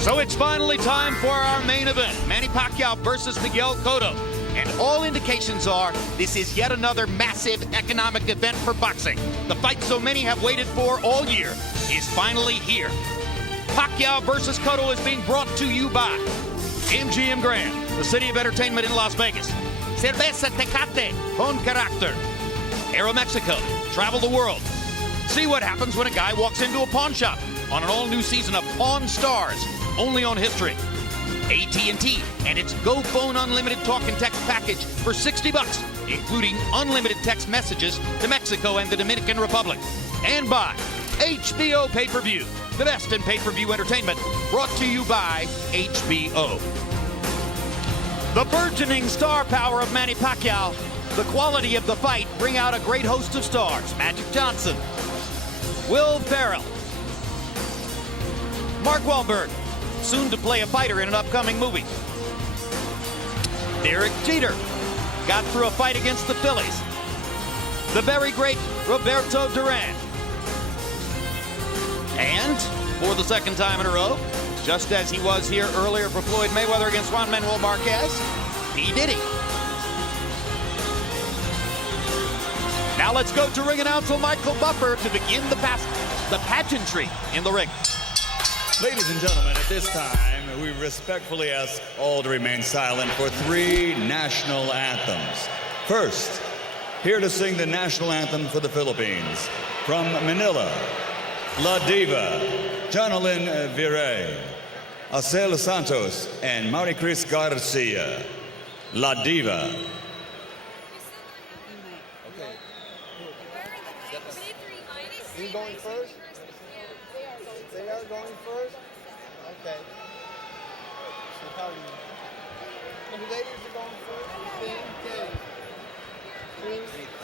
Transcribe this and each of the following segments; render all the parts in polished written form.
So it's finally time for our main event, Manny Pacquiao versus Miguel Cotto. And all indications are this is yet another massive economic event for boxing. The fight so many have waited for all year is finally here. Pacquiao versus Cotto is being brought to you by MGM Grand, the city of entertainment in Las Vegas. Cerveza Tecate, con carácter. Aeromexico, travel the world. See what happens when a guy walks into a pawn shop on an all-new season of Pawn Stars, only on History. AT&T and its Go Phone Unlimited Talk and Text package for $60, including unlimited text messages to Mexico and the Dominican Republic. And by HBO PPV, the best in pay-per-view entertainment, brought to you by HBO. The burgeoning star power of Manny Pacquiao, the quality of the fight bring out a great host of stars. Magic Johnson, Will Ferrell, Mark Wahlberg, soon to play a fighter in an upcoming movie. Derek Jeter got through a fight against the Phillies. The very great Roberto Duran. And for the second time in a row, just as he was here earlier for Floyd Mayweather against Juan Manuel Marquez, P. Diddy. Now let's go to ring announcer Michael Buffer to begin the pageantry in the ring. Ladies and gentlemen, at this time, we respectfully ask all to remain silent for 3 national anthems. First, here to sing the national anthem for the Philippines, from Manila, La Diva, Jonalyn Virey, Acel Santos, and Maricris Garcia. La Diva. You going first? They are going first? Okay. So probably the ladies are going first. Okay.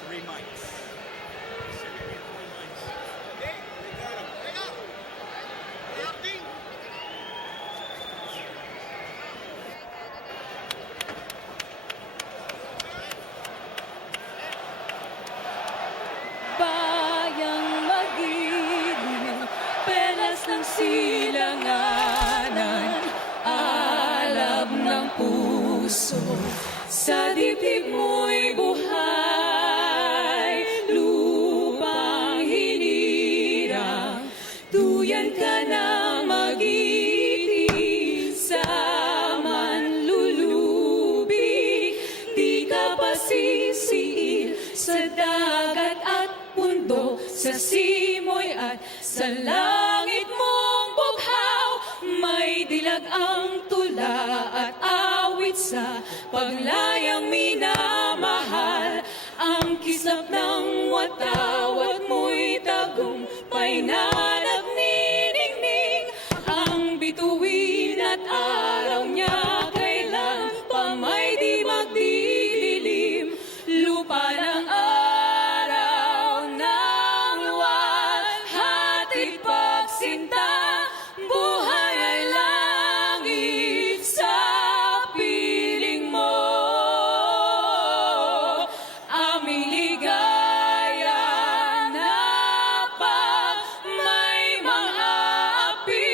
3 mics. Okay, we got them. Bring up. Acting. Bayang magiging pelas ng silanganan, alab ng puso, sa dibdib mo'y buhay, lupang hinirang, duyan ka na mag-ibig, sa manlulubi, di ka pasisiil, sa dagat at mundo, sa simoy at sa langit mong bughaw, may dilag ang tula at awit sa paglayang minamahal, ang kislap ng watawat mo'y tagumpay na nagniningning, ang bituin at araw niya kailan pa may di magdidilim, lupa ng araw ng luwalhati pagsinta, buhay ay langit sa piling mo, aming ligaya na pag may mga-api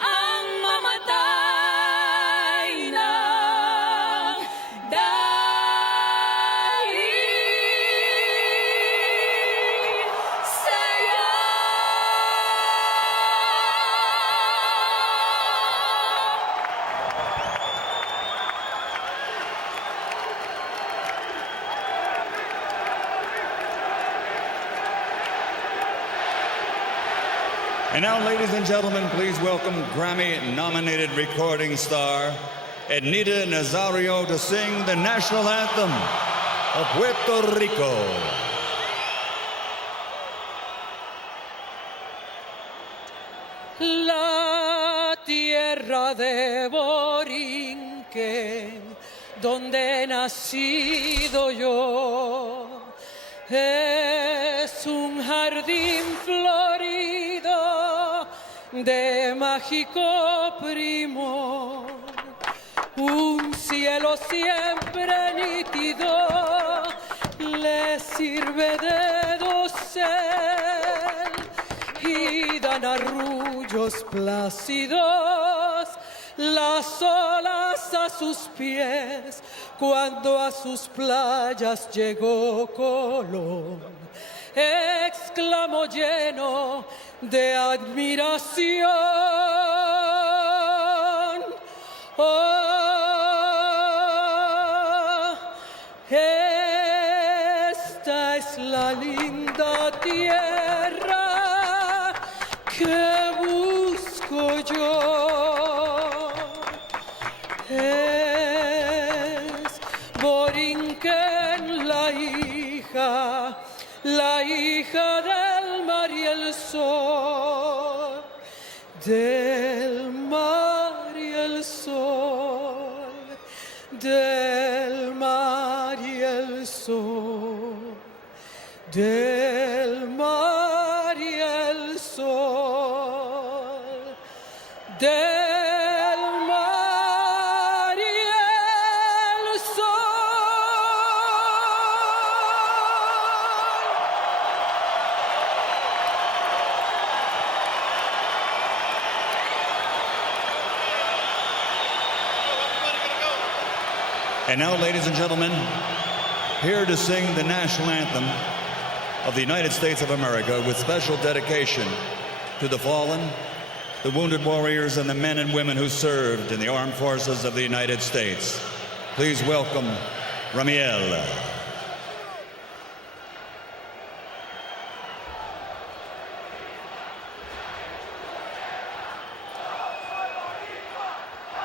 ang mamatay ng dahil sa'yo. And now, ladies and gentlemen, please welcome Grammy-nominated recording star Ednita Nazario to sing the national anthem of Puerto Rico. La tierra de Borinquen, donde he nacido yo, es un jardín florido de mágico primor, un cielo siempre nítido le sirve de dosel y dan arrullos plácidos las olas a sus pies, cuando a sus playas llegó Colón, exclamó lleno de admiración. Oh, esta es la linda tierra que busco yo. Es Borinquen la hija del mar y el sol, del mar y el sol, del mar y el sol, del mar y el sol, del mar y el sol. And now, ladies and gentlemen, here to sing the national anthem of the United States of America with special dedication to the fallen, the wounded warriors, and the men and women who served in the armed forces of the United States. Please welcome Miguel.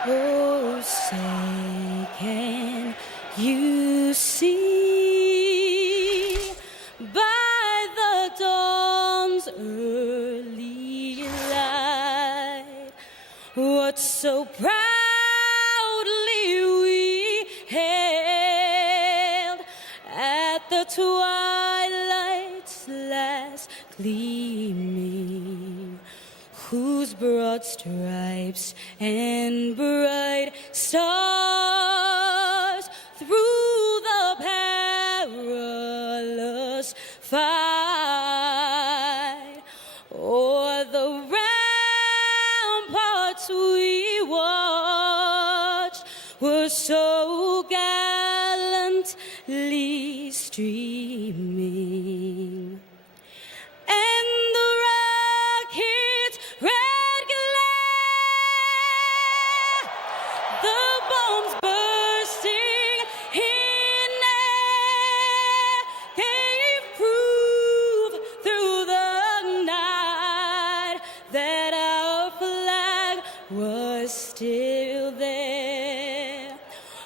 Oh, say, can you see by the dawn's early light what so proudly we hailed at the twilight's last gleaming, whose broad stripes and bright stars through the perilous fight o'er the ramparts we watched were so gallantly streaming. And the rocket's red glare, the bombs bursting in air, gave proof through the night that our flag was still there.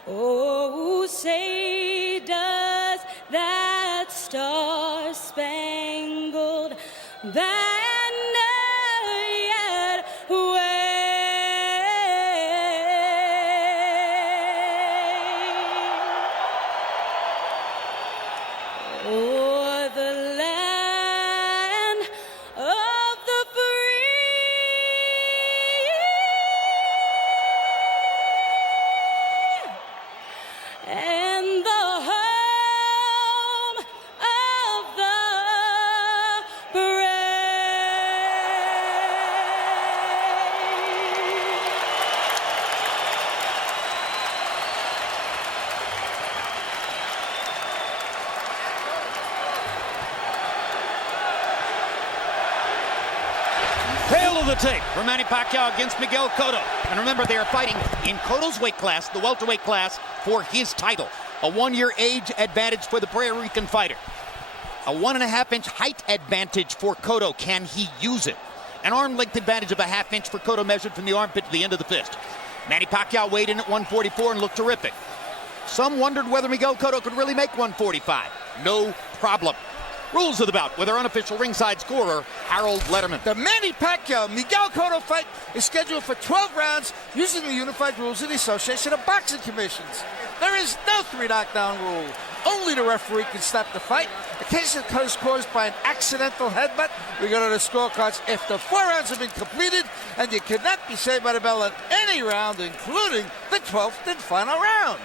Oh, say does that star-spangled banner yet wave o'er the land of the free and the home of the brave. Tail of the tape for Manny Pacquiao against Miguel Cotto. And remember, they are fighting in Cotto's weight class, the welterweight class, for his title. A 1-year age advantage for the Puerto Rican fighter. A 1.5-inch height advantage for Cotto. Can he use it? An arm length advantage of a 1/2 inch for Cotto, measured from the armpit to the end of the fist. Manny Pacquiao weighed in at 144 and looked terrific. Some wondered whether Miguel Cotto could really make 145. No problem. Rules of the bout with our unofficial ringside scorer, Harold Letterman. The Manny Pacquiao-Miguel Cotto fight is scheduled for 12 rounds using the unified rules of the Association of Boxing Commissions. There is no 3 knockdown rule. Only the referee can stop the fight. In case it is caused by an accidental headbutt, we go to the scorecards after 4 rounds have been completed, and you cannot be saved by the bell in any round, including the 12th and final round.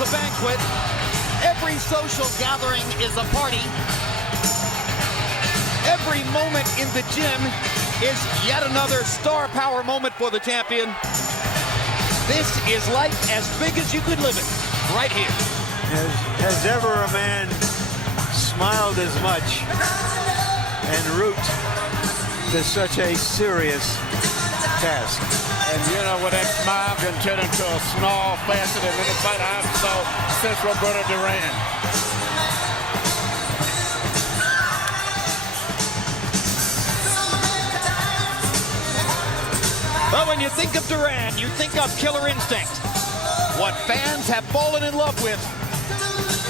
is a banquet. Every social gathering is a party. Every moment in the gym is yet another star power moment for the champion. This is life as big as you could live it, right here. Has ever a man smiled as much en route to such a serious task? And you know, when that smile can turn into a snarl faster than any fight I've saw since Roberto Duran. But when you think of Duran, you think of Killer Instinct. What fans have fallen in love with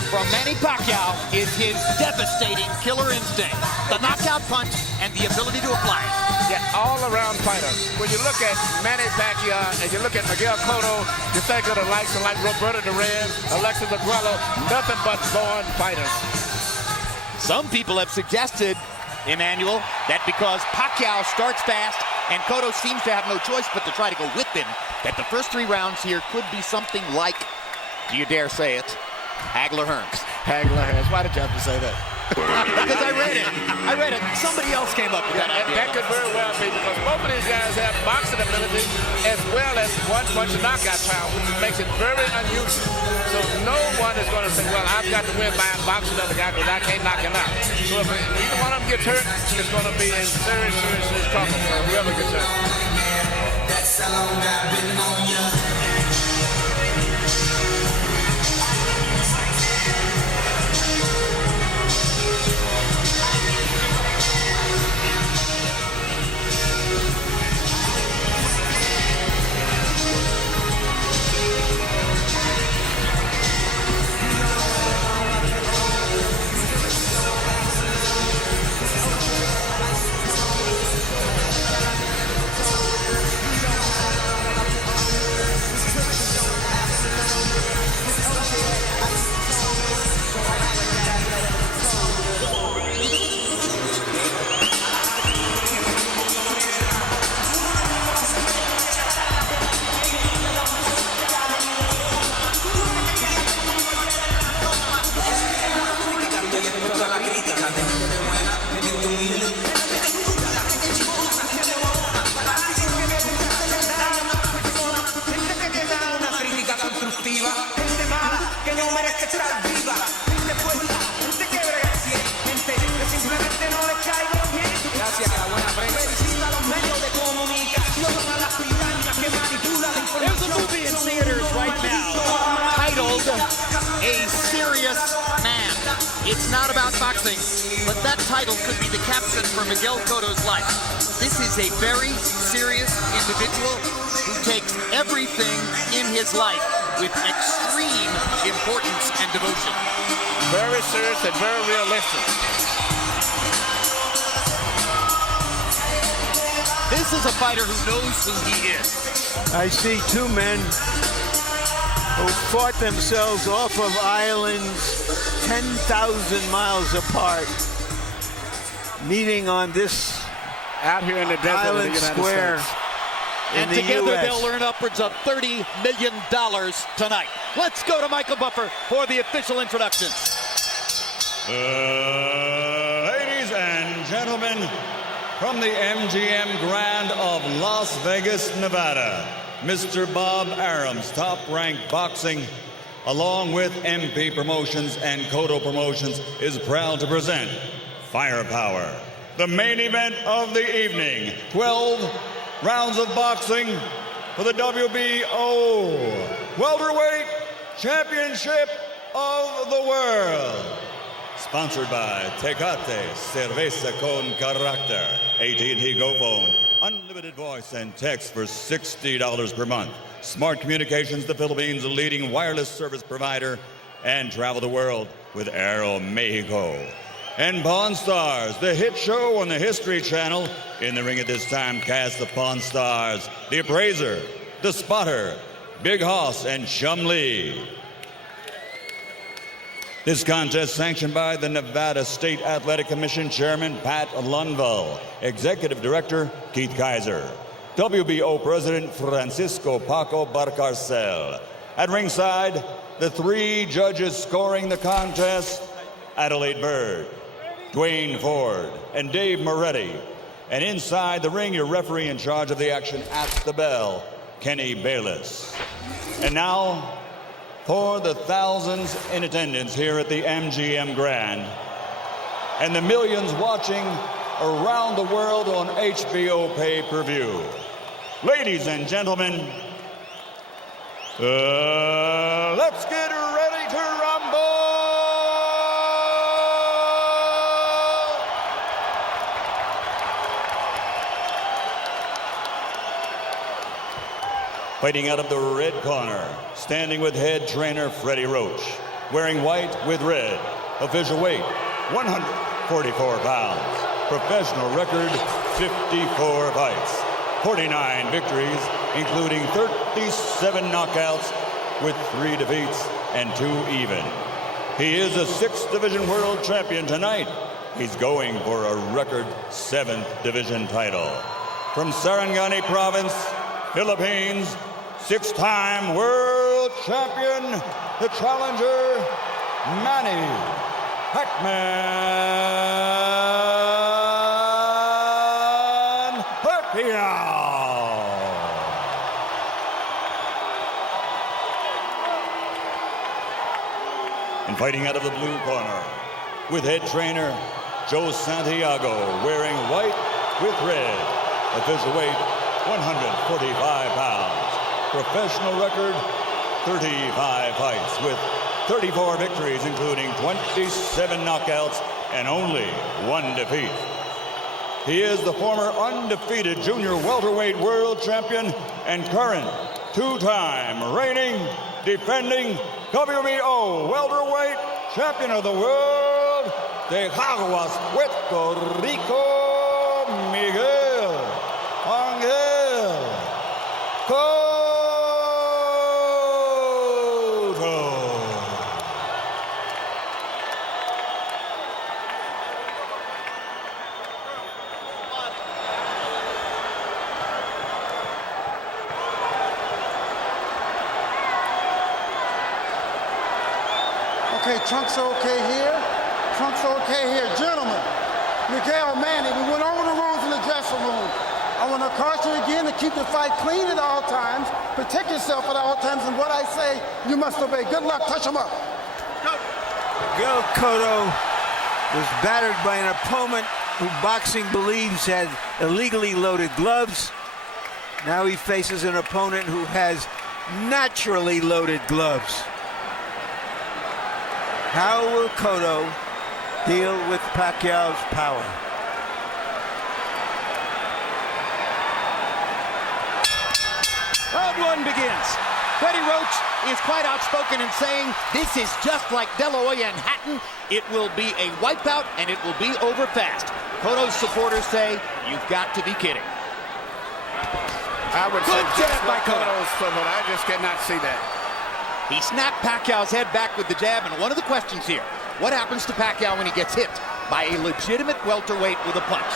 from Manny Pacquiao is his devastating killer instinct. The knockout punch and the ability to apply it. Yeah, all-around fighter. When you look at Manny Pacquiao and you look at Miguel Cotto, you think of the likes of like Roberto Duran, Alexis Aguero, nothing but born fighters. Some people have suggested, Emmanuel, that because Pacquiao starts fast and Cotto seems to have no choice but to try to go with him, that the first 3 rounds here could be something like, do you dare say it, Hagler-Hearns. Hagler-Hearns. Why did you have to say that? Because I read it. Somebody else came up with that idea. That could very well be, because both of these guys have boxing ability as well as one-punch knockout power, which makes it very unusual. So no one is going to say, well, I've got to win by boxing the other guy because I can't knock him out. So if either one of them gets hurt, it's going to be in serious trouble for whoever gets hurt. That's how long I've been on you. There's a movie in theaters right now titled A Serious Man. It's not about boxing, but that title could be the caption for Miguel Cotto's life. This is a very serious individual who takes everything in his life with extreme importance and devotion. Very serious and very realistic. This is a fighter who knows who he is. I see 2 men who fought themselves off of islands 10,000 miles apart, meeting on this Out here in the desert island of the United square States. in And the together US. they'll earn upwards of $30 million tonight. Let's go to Michael Buffer for the official introductions. Ladies and gentlemen, from the MGM Grand of Las Vegas, Nevada, Mr. Bob Arum's Top-Ranked Boxing, along with MP Promotions and Cotto Promotions, is proud to present Firepower, the main event of the evening. 12 rounds of boxing for the WBO Welterweight Championship of the World. Sponsored by Tecate, Cerveza con Carácter, AT&T Go Phone, unlimited voice and text for $60 per month. Smart Communications, the Philippines' leading wireless service provider, and travel the world with Aero Mexico. And Pawn Stars, the hit show on the History Channel. In the ring at this time, cast the Pawn Stars, the Appraiser, the Spotter, Big Hoss, and Chum Lee. This contest sanctioned by the Nevada State Athletic Commission Chairman Pat Lundvall, Executive Director Keith Kaiser, WBO President Francisco Paco Barcarcel. At ringside, the three judges scoring the contest, Adelaide Bird, Dwayne Ford, and Dave Moretti. And inside the ring, your referee in charge of the action at the bell, Kenny Bayless. And now, for the thousands in attendance here at the MGM Grand, and the millions watching around the world on HBO pay-per-view. Ladies and gentlemen, let's get ready to rumble! Fighting out of the red corner, standing with head trainer Freddie Roach, wearing white with red, official weight 144 pounds, professional record 54 fights, 49 victories, including 37 knockouts with 3 defeats and 2 even. He is a 6th division world champion tonight. He's going for a record 7th division title. From Sarangani province, Philippines, 6-time world champion, the challenger, Manny Pacquiao. And fighting out of the blue corner, with head trainer Joe Santiago, wearing white with red, official weight 145 pounds. Professional record, 35 fights with 34 victories, including 27 knockouts and only 1 defeat. He is the former undefeated junior welterweight world champion and current 2-time reigning, defending WBO welterweight champion of the world, de Caguas, Puerto Rico, Miguel Cotto. Okay, trunks are okay here. Trunks are okay here. Gentlemen, Miguel, Manny, we went over the rules in the dressing room. I want to caution you again to keep the fight clean at all times, protect yourself at all times, and what I say, you must obey. Good luck. Touch him up. Miguel Cotto was battered by an opponent who boxing believes had illegally loaded gloves. Now he faces an opponent who has naturally loaded gloves. How will Cotto deal with Pacquiao's power? Round 1 begins. Freddie Roach is quite outspoken in saying this is just like De La Hoya and Hatton. It will be a wipeout and it will be over fast. Cotto's supporters say, you've got to be kidding. I would Good say jab by Cotto. but I just cannot see that. He snapped Pacquiao's head back with the jab, and one of the questions here, what happens to Pacquiao when he gets hit by a legitimate welterweight with a punch?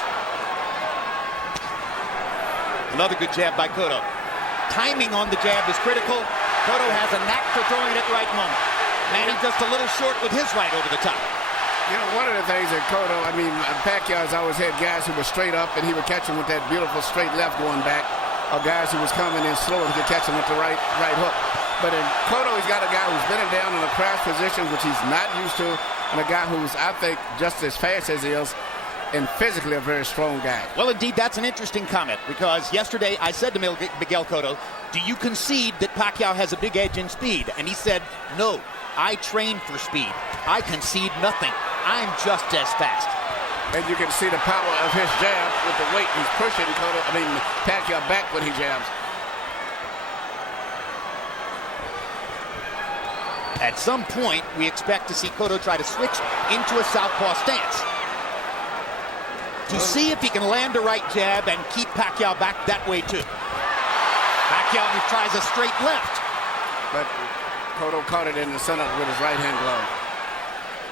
Another good jab by Cotto. Timing on the jab is critical. Cotto has a knack for throwing it at the right moment. Manny just a little short with his right over the top. You know, one of the things that Cotto, Pacquiao's always had guys who were straight up, and he would catch him with that beautiful straight left going back, or guys who was coming in slow and he could catch him with the right hook. But in Cotto, he's got a guy who's been down in a crouch position, which he's not used to, and a guy who's, I think, just as fast as he is, and physically a very strong guy. Well, indeed, that's an interesting comment, because yesterday I said to Miguel Cotto, do you concede that Pacquiao has a big edge in speed? And he said, no, I train for speed. I concede nothing. I'm just as fast. And you can see the power of his jab with the weight he's pushing Pacquiao back when he jabs. At some point, we expect to see Cotto try to switch into a southpaw stance to see if he can land a right jab and keep Pacquiao back that way too. Pacquiao tries a straight left. But Cotto caught it in the center with his right-hand glove.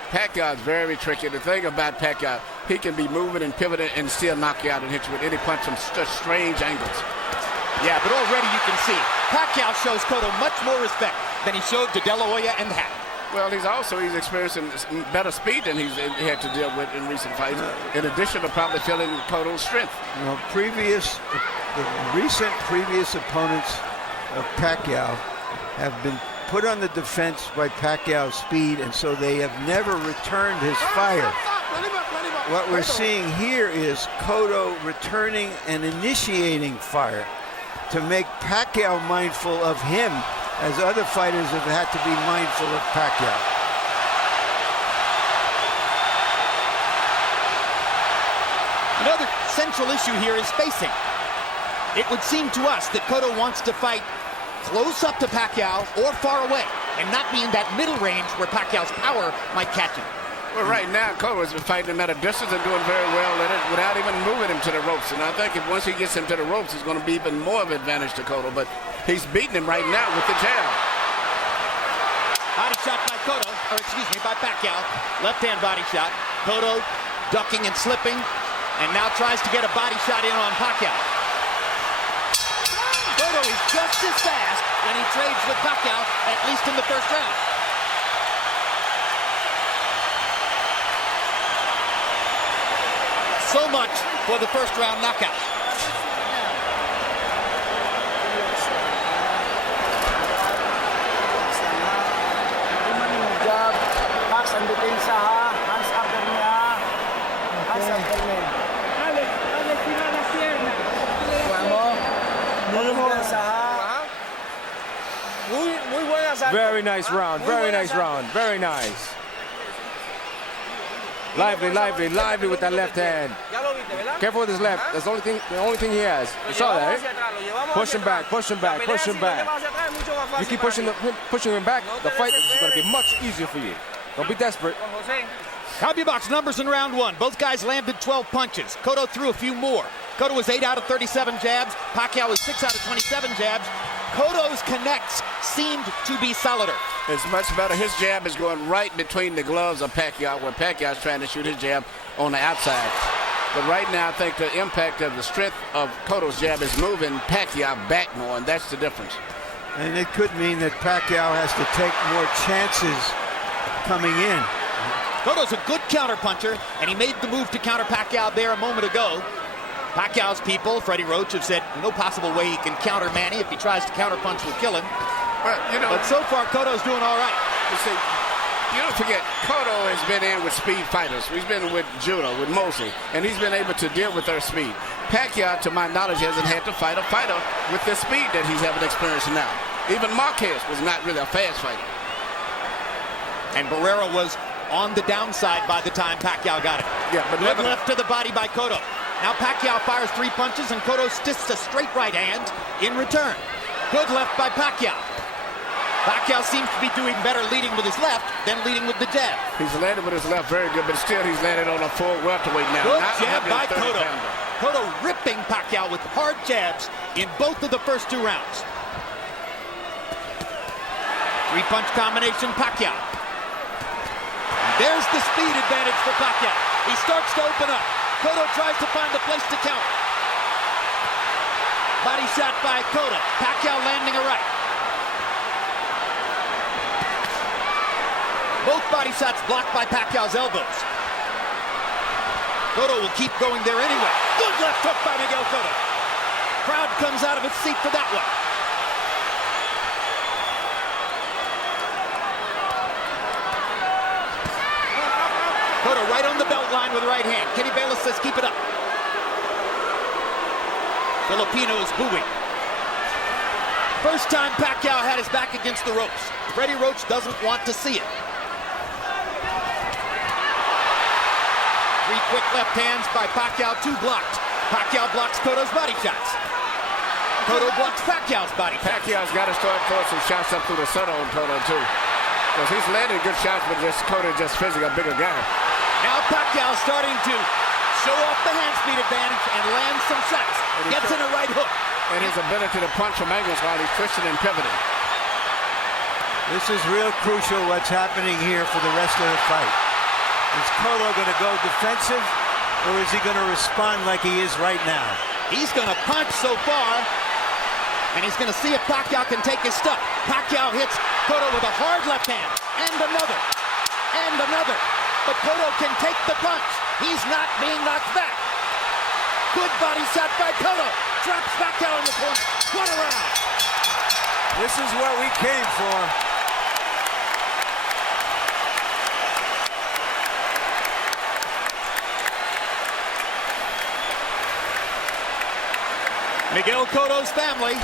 Pacquiao is very tricky. The thing about Pacquiao, he can be moving and pivoting and still knock you out and hit you with any punch from strange angles. Yeah, but already you can see Pacquiao shows Cotto much more respect. than he showed to De La Hoya and Hatton. Well, he's experiencing better speed than he had to deal with in recent fights, in addition to probably feeling Cotto's strength. You know, the recent previous opponents of Pacquiao have been put on the defense by Pacquiao's speed, and so they have never returned his fire. What we're seeing here is Cotto returning and initiating fire to make Pacquiao mindful of him, as other fighters have had to be mindful of Pacquiao. Another central issue here is spacing. It would seem to us that Cotto wants to fight close up to Pacquiao or far away, and not be in that middle range where Pacquiao's power might catch him. Well, right now, Cotto has been fighting him at a distance and doing very well at it without even moving him to the ropes. And I think once he gets him to the ropes, it's going to be even more of an advantage to Cotto. But he's beating him right now with the jab. Body shot by Cotto, or excuse me, by Pacquiao. Left-hand body shot. Cotto ducking and slipping, and now tries to get a body shot in on Pacquiao. Cotto is just as fast when he trades with Pacquiao, at least in the first round. So much for the first round knockout. Jab, Max, ang depensa ha. Hands upper niya. Hands upper niya. Kuha mo. Depensa ha. Muy buena sa. Very nice round. Very nice round. Very nice. Lively with that left hand. Careful with his left. That's the only thing he has. You saw that, right? Push him back. You keep pushing him back, the fight is going to be much easier for you. Don't be desperate. CompuBox numbers in round one. Both guys landed 12 punches. Cotto threw a few more. Cotto was 8 out of 37 jabs. Pacquiao was 6 out of 27 jabs. Cotto's connects seemed to be solider. It's much better. His jab is going right between the gloves of Pacquiao, where Pacquiao's trying to shoot his jab on the outside. But right now, I think the impact of the strength of Cotto's jab is moving Pacquiao back more, and that's the difference. And it could mean that Pacquiao has to take more chances coming in. Cotto's a good counterpuncher, and he made the move to counter Pacquiao there a moment ago. Pacquiao's people, Freddie Roach, have said no possible way he can counter Manny. If he tries to counterpunch, will kill him. Well, you know, but so far, Cotto's doing all right. You see, you don't forget, Cotto has been in with speed fighters. He's been with Judo, with Mosley, and he's been able to deal with their speed. Pacquiao, to my knowledge, hasn't had to fight a fighter with the speed that he's having experience now. Even Marquez was not really a fast fighter. And Barrera was on the downside by the time Pacquiao got it. Yeah, but good left to the body by Cotto. Now Pacquiao fires 3 punches, and Cotto sticks a straight right hand in return. Good left by Pacquiao. Pacquiao seems to be doing better leading with his left than leading with the jab. He's landed with his left very good, but still he's landed on a full welterweight now. Good jab by Cotto. Cotto ripping Pacquiao with hard jabs in both of the first 2 rounds. 3-punch combination, Pacquiao. There's the speed advantage for Pacquiao. He starts to open up. Cotto tries to find a place to counter. Body shot by Cotto. Pacquiao landing a right. Both body shots blocked by Pacquiao's elbows. Cotto will keep going there anyway. Good left hook by Miguel Cotto. Crowd comes out of its seat for that one. Cotto right on the belt line with the right hand. Kenny Bayless says keep it up. Filipinos booing. First time Pacquiao had his back against the ropes. Freddie Roach doesn't want to see it. 3 quick left hands by Pacquiao, 2 blocked. Pacquiao blocks Cotto's body shots. Cotto blocks Pacquiao's body shots. Pacquiao's got to start throwing some shots up through the center on Cotto too. Because he's landing good shots, but Cotto just physically a bigger guy. Now Pacquiao starting to show off the hand speed advantage and land some shots. Gets in a right hook. And his ability to punch from angles while he's twisting and pivoting. This is real crucial what's happening here for the rest of the fight. Is Cotto going to go defensive, or is he going to respond like he is right now? He's going to punch so far. And he's going to see if Pacquiao can take his stuff. Pacquiao hits Cotto with a hard left hand. And another. And another. But Cotto can take the punch. He's not being knocked back. Good body shot by Cotto. Drops Pacquiao in the corner. What a round. This is what we came for. Miguel Cotto's family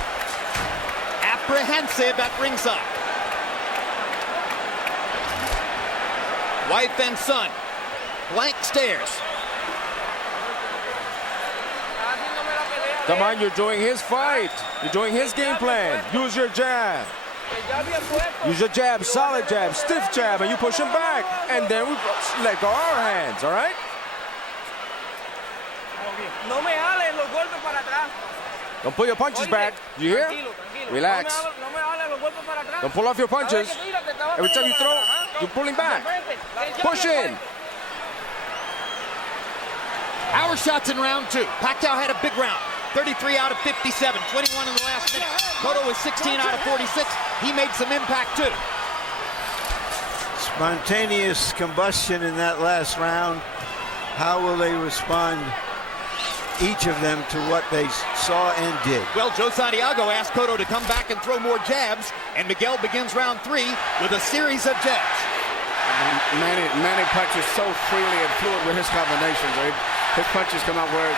apprehensive at ringside. Wife and son, blank stares. Come on, you're doing his fight. You're doing his game plan. Use your jab. Use your jab, solid jab, stiff jab, and you push him back. And then we let go our hands, all right? No me jales los golpes para atrás. Don't pull your punches back. You hear? Relax. No me jales los golpes para atrás. Don't pull off your punches. Every time you throw, you're pulling back. Push in. Our shots in round two. Pacquiao had a big round. 33 out of 57, 21 in the last minute. Cotto was 16 out of 46. He made some impact too. Spontaneous combustion in that last round. How will they respond, each of them, to what they saw and did? Well, Joe Santiago asked Cotto to come back and throw more jabs, and Miguel begins round three with a series of jabs. Manny punches so freely and fluid with his combinations. Right? His punches come out where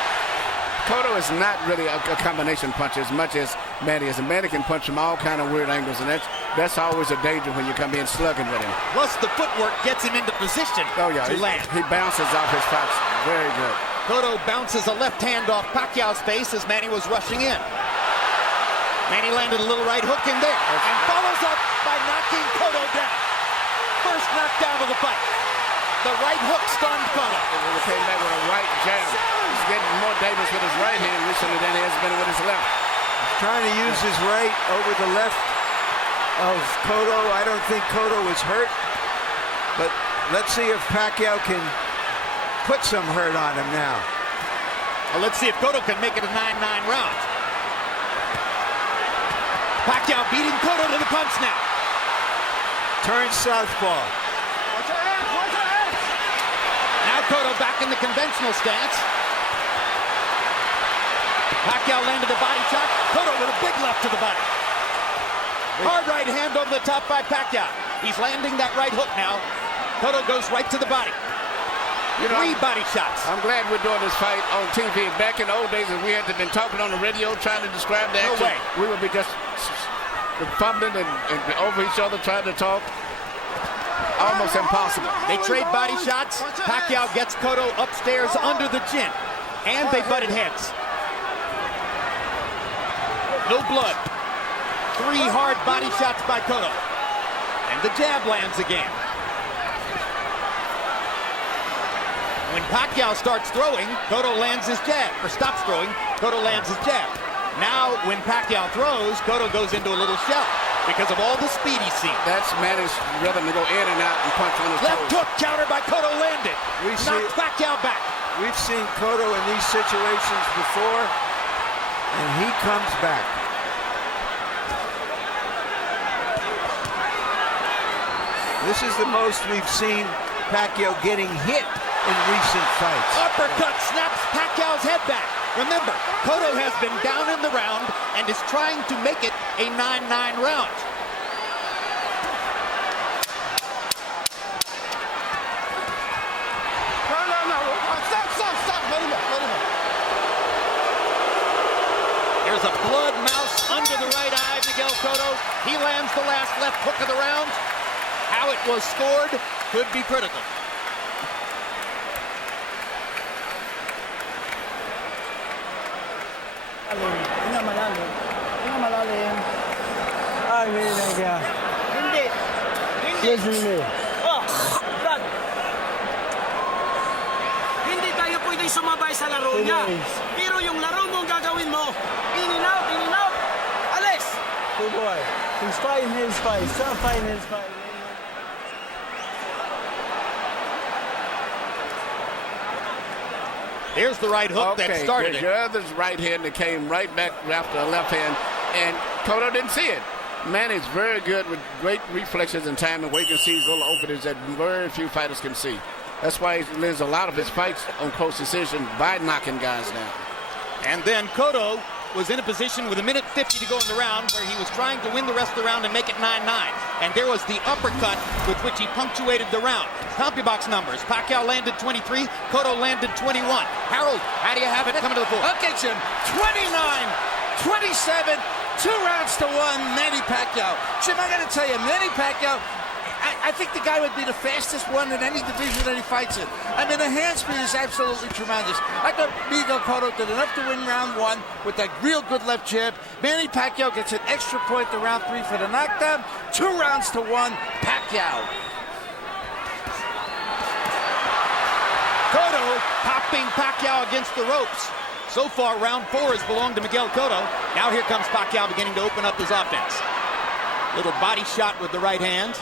Cotto is not really a combination puncher as much as Manny is. And Manny can punch from all kind of weird angles, and that's always a danger when you come in slugging with him. Plus, the footwork gets him into position to land. He bounces off his shots. Very good. Cotto bounces a left hand off Pacquiao's face as Manny was rushing in. Manny landed a little right hook in there and follows up by knocking Cotto down. First knockdown of the fight. The right hook stunned Cotto. He came back with a right jab. He's getting more dangerous with his right hand recently than he has been with his left. He's trying to use his right over the left of Cotto. I don't think Cotto is hurt, but let's see if Pacquiao can put some hurt on him now. Well, let's see if Cotto can make it a 9-9 round. Pacquiao beating Cotto to the punch now. Turns southpaw. Now Cotto back in the conventional stance. Pacquiao landed a body shot. Cotto with a big left to the body. Hard right hand over the top by Pacquiao. He's landing that right hook now. Cotto goes right to the body. Three body shots. I'm glad we're doing this fight on TV. Back in the old days, if we had been talking on the radio trying to describe the action, we would be just fumbling and over each other trying to talk. Almost impossible. They trade body shots. Pacquiao gets Cotto upstairs under the chin. And they butted heads. No blood. Three hard body shots by Cotto. And the jab lands again. When Pacquiao starts throwing, Cotto lands his jab. Or stops throwing, Cotto lands his jab. Now, when Pacquiao throws, Cotto goes into a little shell because of all the speed he's seen. That's Manny's rhythm to go in and out and punch on his left hook counter by Cotto landed. Knocked Pacquiao back. We've seen Cotto in these situations before, and he comes back. This is the most we've seen Pacquiao getting hit in recent fights. Uppercut snaps Pacquiao's head back. Remember, Cotto has been down in the round and is trying to make it a 9-9 round. Stop. Let him up. There's a blood mouse under the right eye, Miguel Cotto. He lands the last left hook of the round. How it was scored could be critical. Malalim. Ay, kaya. Hindi. Listen to me. Brad. Hindi tayo pwede sumabay sa laro niya. Pero yung laro mo gagawin mo, in and out. Alex! Good boy. He's fighting his fight. Stop fighting his fight. There's the right hook that started it. The other's right hand that came right back after a left hand. and Cotto didn't see it. Manny's very good with great reflexes and timing where he can see these little openings that very few fighters can see. That's why he wins a lot of his fights on close decision by knocking guys down. And then Cotto was in a position with 1:50 to go in the round where he was trying to win the rest of the round and make it 9-9. And there was the uppercut with which he punctuated the round. CompuBox numbers. Pacquiao landed 23, Cotto landed 21. Harold, how do you have it coming to the floor? Okay, Jim. 29-27, 2 rounds to 1, Manny Pacquiao. Jim, I got to tell you, Manny Pacquiao, I think the guy would be the fastest one in any division that he fights in. I mean, the hand speed is absolutely tremendous. I thought Miguel Cotto did enough to win round 1 with that real good left jab. Manny Pacquiao gets an extra point to round 3 for the knockdown. 2 rounds to 1, Pacquiao. Cotto popping Pacquiao against the ropes. So far, round 4 has belonged to Miguel Cotto. Now here comes Pacquiao beginning to open up his offense. Little body shot with the right hand.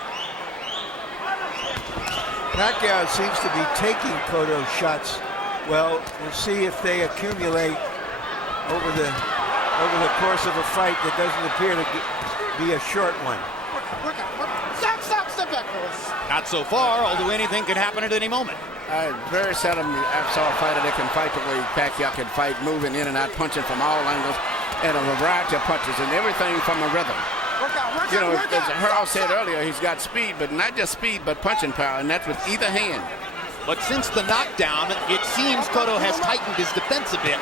Pacquiao seems to be taking Cotto's shots. Well, we'll see if they accumulate over the course of a fight that doesn't appear to be a short one. Step back, fellas. Not so far, although anything can happen at any moment. I very seldom saw a fighter that can fight the way Pacquiao can fight, moving in and out, punching from all angles, and a variety of punches, and everything from a rhythm. You know, as Harold said earlier, he's got speed, but not just speed, but punching power, and that's with either hand. But since the knockdown, it seems Cotto has tightened his defense a bit.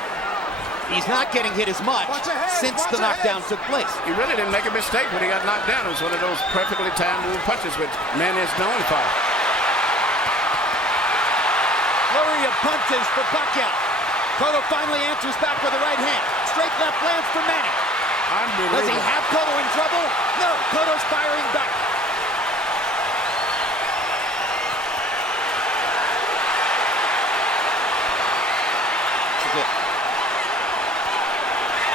He's not getting hit as much since the knockdown took place. He really didn't make a mistake when he got knocked down. It was one of those perfectly timed little punches, which Manny is known for. Flurry of punches for Pacquiao. Cotto finally answers back with the right hand. Straight left lands for Manny. Does he have Cotto in trouble? No, Cotto's firing back.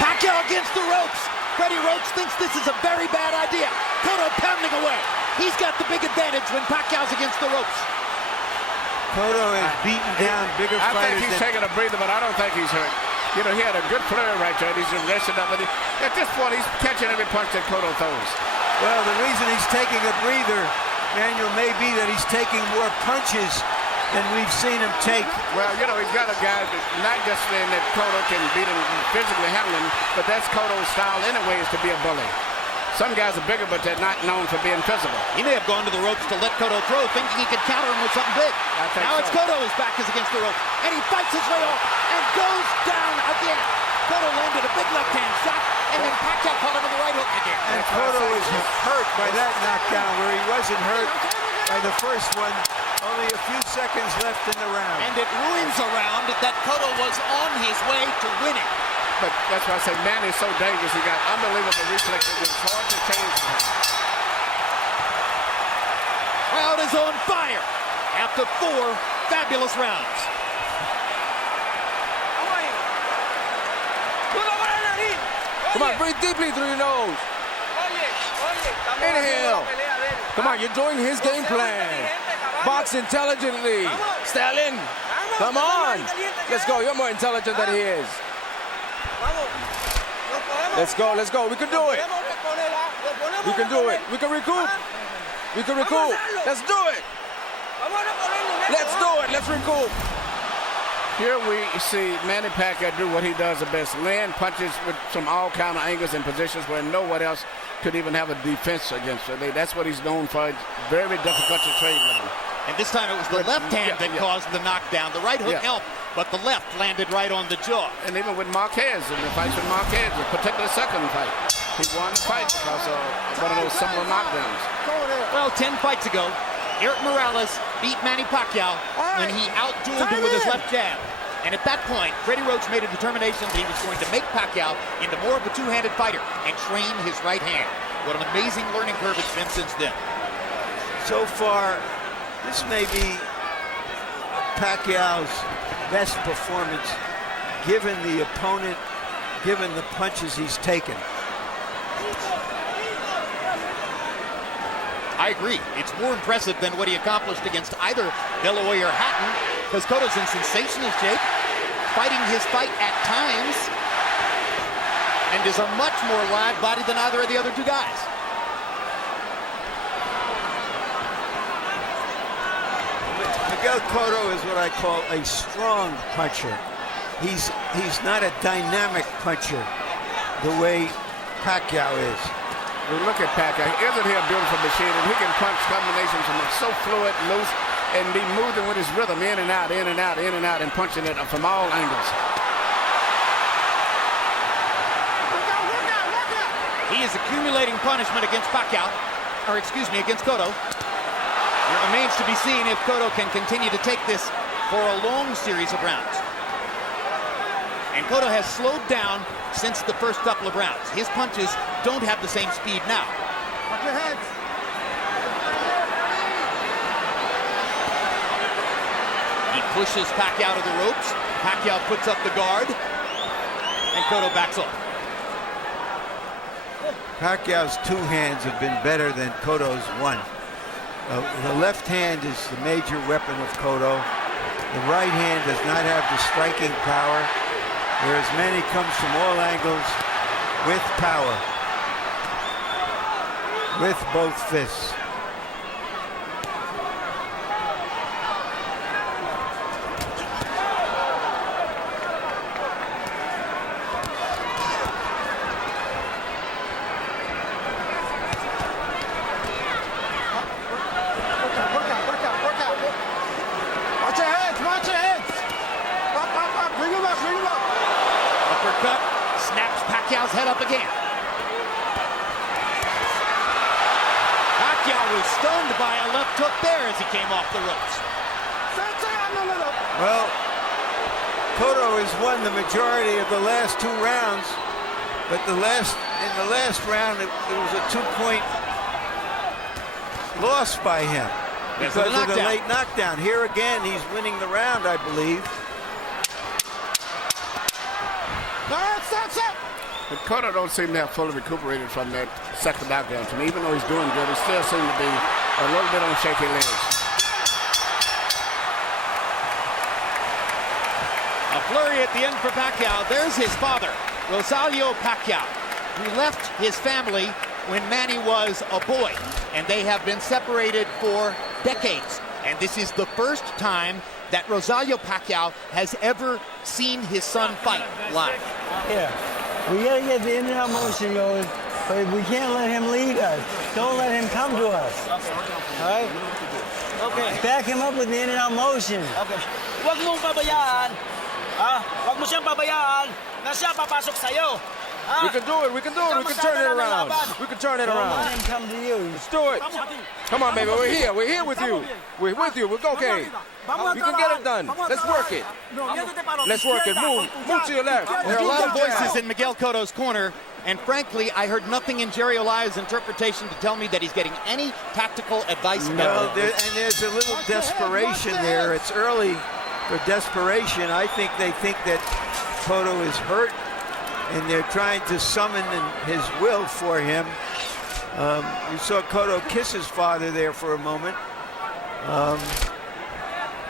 Pacquiao against the ropes. Freddie Roach thinks this is a very bad idea. Cotto pounding away. He's got the big advantage when Pacquiao's against the ropes. Cotto has beaten down bigger fighters. I think he's taking a breather, but I don't think he's hurt. You know, he had a good flurry right there. He's just rested up. But at this point, he's catching every punch that Cotto throws. Well, the reason he's taking a breather, Manuel, may be that he's taking more punches than we've seen him take. Well, you know, he's got a guy that not just saying that Cotto can beat him physically handling, but that's Cotto's style anyway, is to be a bully. Some guys are bigger, but they're not known for being physical. He may have gone to the ropes to let Cotto throw, thinking he could counter him with something big. Now it's Cotto whose back is against the rope, and he fights his way off and goes down again. Cotto landed a big left-hand shot, and then Pacquiao caught him with the right hook again. And Cotto is hurt by that knockdown, where he wasn't hurt by the first one. Only a few seconds left in the round. And it ruins a round that Cotto was on his way to winning. But that's why I say Manny's so dangerous. He got unbelievable reflexes. It's hard to change him. Crowd is on fire after 4 fabulous rounds. Come on, breathe deeply through your nose. Inhale. Come on, you're doing his game plan. Box intelligently. Stalin, come on. Let's go. You're more intelligent than he is. Let's go, let's go. We can do it. We can do it. We can recoup. We can recoup. Let's do it. Let's do it. Let's recoup. Here we see Manny Pacquiao do what he does the best. Land punches with some all kind of angles and positions where no one else could even have a defense against it. That's what he's known for. It's very difficult to trade with him. And this time it was the left hand that caused the knockdown. The right hook helped, but the left landed right on the jaw. And even with Marquez, in the fights with Marquez, the particular second fight, he won the fight because of one of those similar knockdowns. Well, 10 fights ago, Eric Morales beat Manny Pacquiao when he outdueled him with his left jab. And at that point, Freddie Roach made a determination that he was going to make Pacquiao into more of a two-handed fighter and train his right hand. What an amazing learning curve it's been since then. So far, this may be Pacquiao's best performance, given the opponent, given the punches he's taken. I agree. It's more impressive than what he accomplished against either De La Hoya or Hatton, because Cotto's in sensational shape, fighting his fight at times. and is a much more live body than either of the other two guys. Miguel Cotto is what I call a strong puncher. He's not a dynamic puncher the way Pacquiao is. We look at Pacquiao. Isn't he a beautiful machine? And he can punch combinations from so fluid, loose, and be moving with his rhythm in and out, in and out, in and out, and punching it from all angles. He is accumulating punishment against Pacquiao, or excuse me, against Cotto. It remains to be seen if Cotto can continue to take this for a long series of rounds. And Cotto has slowed down since the first couple of rounds. His punches don't have the same speed now. Watch your heads. He pushes Pacquiao to the ropes. Pacquiao puts up the guard, and Cotto backs off. Pacquiao's two hands have been better than Cotto's one. The left hand is the major weapon of Cotto. The right hand does not have the striking power, whereas Manny comes from all angles with power, with both fists. Uppercut snaps Pacquiao's head up again. Pacquiao was stunned by a left hook there as he came off the ropes. Well, Cotto has won the majority of the last two rounds, but in the last round it was a 2-point loss by him because of the late knockdown. Here again, he's winning the round, I believe. But Cotto don't seem to have fully recuperated from that second knockdown to me. Even though he's doing good, he still seems to be a little bit on shaky legs. A flurry at the end for Pacquiao. There's his father, Rosalio Pacquiao, who left his family when Manny was a boy, and they have been separated for decades. And this is the first time that Rosalio Pacquiao has ever seen his son fight live. Yeah, we gotta get the in and out motion going, but we can't let him lead us. Don't let him come to us. All right? Okay. Back him up with the in and out motion. Okay. Huwag mong pabayaan. Huwag mo siyang pabayaan na siya papasok sa'yo. We can do it. We can do it. We can turn it around. We can turn it Don't around. let him come to you. Let's do it. Come on, baby. We're here. We're here with you. We're with you. We're okay. You can get it done. Let's work it. Let's work it. Move. Move to your left. There are a lot of voices in Miguel Cotto's corner, and frankly, I heard nothing in Jerry Olaya's interpretation to tell me that he's getting any tactical advice. No, and there's a little desperation there. It's early for desperation. I think they think that Cotto is hurt, and they're trying to summon his will for him. We saw Cotto kiss his father there for a moment,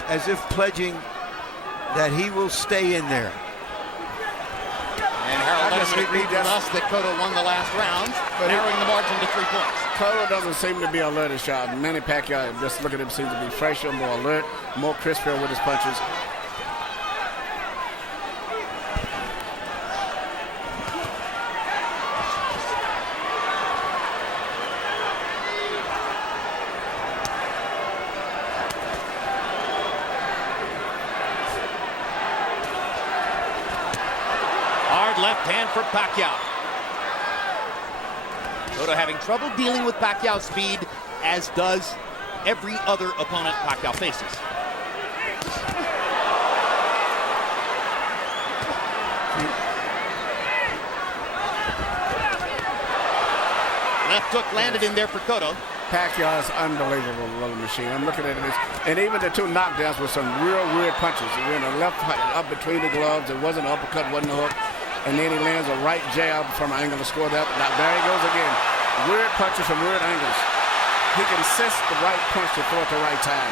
as if pledging that he will stay in there. And Harold Letterman agreed with us that Cotto won the last round, narrowing the margin to 3 points. Cotto doesn't seem to be alert as shot. Manny Pacquiao, just look at him, seems to be fresher, more alert, more crispier with his punches. Left hand for Pacquiao. Cotto having trouble dealing with Pacquiao's speed, as does every other opponent Pacquiao faces. Left hook landed in there for Cotto. Pacquiao is unbelievable little machine. I'm looking at it, and even the two knockdowns with some real weird punches. He went a left up between the gloves. It wasn't an uppercut, wasn't a hook. And then he lands a right jab from an angle to score that. Now there he goes again. Weird punches from weird angles. He can sense the right punch to throw at the right time.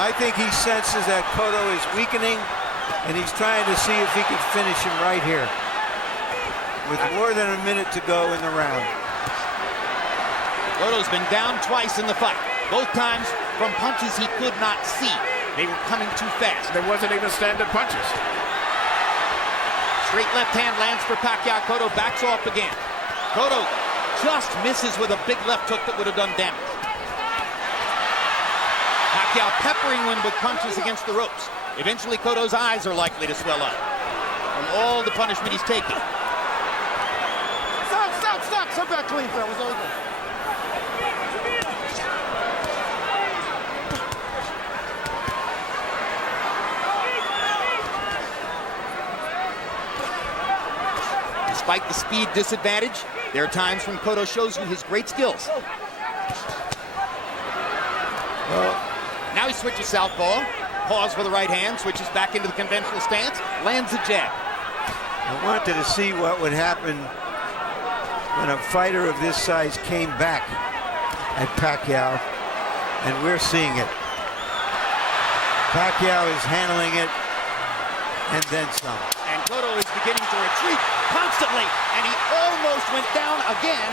I think he senses that Cotto is weakening, and he's trying to see if he can finish him right here. with more than a minute to go in the round. Cotto's been down twice in the fight, both times from punches he could not see. They were coming too fast. There wasn't even standard punches. Straight left hand lands for Pacquiao. Cotto backs off again. Cotto just misses with a big left hook that would have done damage. Pacquiao peppering him with punches against the ropes. Eventually, Cotto's eyes are likely to swell up from all the punishment he's taking. Stop. Come back clean, fellas. Over. Despite the speed disadvantage, there are times when Cotto shows you his great skills. Now he switches southpaw, pause for the right hand, switches back into the conventional stance, lands a jab. I wanted to see what would happen when a fighter of this size came back at Pacquiao, and we're seeing it. Pacquiao is handling it, and then some. And Cotto is beginning to retreat constantly, and he almost went down again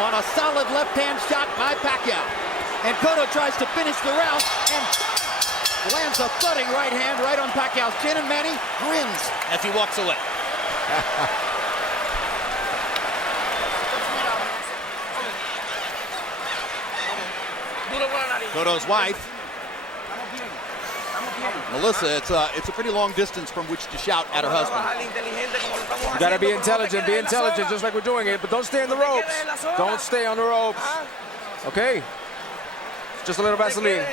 on a solid left-hand shot by Pacquiao. And Cotto tries to finish the round and lands a thudding right hand right on Pacquiao's chin, and Manny grins as he walks away. Cotto's wife, Melissa, it's a pretty long distance from which to shout at her husband. You gotta be intelligent, just like we're doing it, but don't stay on the ropes. Don't stay on the ropes. Okay? Just a little Vaseline.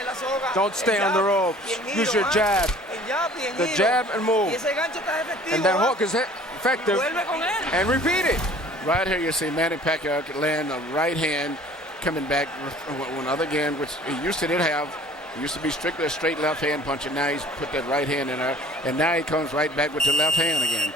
Don't stay on the ropes. Use your jab. The jab and move. And that hook is effective. And repeat it. Right here you see Manny Pacquiao land a right hand coming back one other again, which he used to did have. He used to be strictly a straight left hand puncher. Now he's put that right hand in there. And now he comes right back with the left hand again.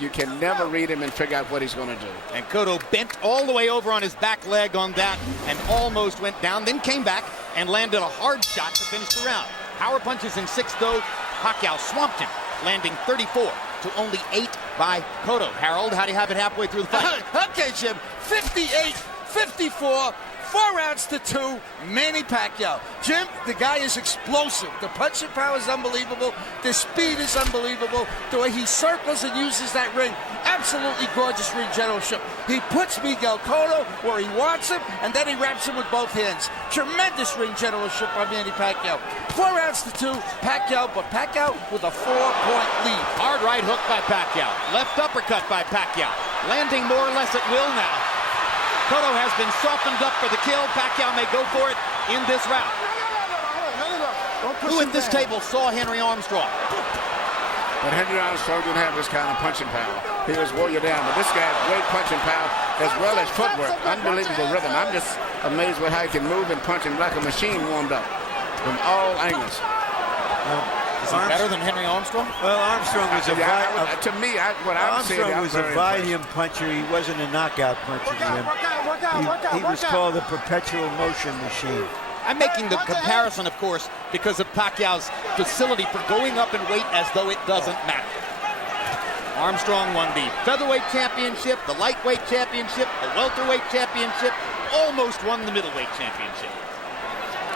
You can never read him and figure out what he's going to do. And Cotto bent all the way over on his back leg on that and almost went down, then came back and landed a hard shot to finish the round. Power punches in 6, though. Pacquiao swamped him, landing 34 to only 8 by Cotto. Harold, how do you have it halfway through the fight? Okay, Jim. 58-54. 4 rounds to 2, Manny Pacquiao. Jim, the guy is explosive. The punching power is unbelievable. The speed is unbelievable. The way he circles and uses that ring, absolutely gorgeous ring generalship. He puts Miguel Cotto where he wants him, and then he wraps him with both hands. Tremendous ring generalship by Manny Pacquiao. 4 rounds to 2, Pacquiao, but Pacquiao with a 4-point lead. Hard right hook by Pacquiao. Left uppercut by Pacquiao. Landing more or less at will now. Cotto has been softened up for the kill. Pacquiao may go for it in this round. Who at this table saw Henry Armstrong? But Henry Armstrong didn't have this kind of punching power. He was wore you down. But this guy has great punching power as well as footwork. Unbelievable rhythm. I'm just amazed with how he can move and punch him like a machine warmed up from all angles. Is he better than Henry Armstrong? Well, Armstrong was a volume puncher. He wasn't a knockout puncher, Jim. He was called a perpetual motion machine. I'm making the comparison, of course, because of Pacquiao's facility for going up in weight as though it doesn't matter. Armstrong won the featherweight championship, the lightweight championship, the welterweight championship, almost won the middleweight championship.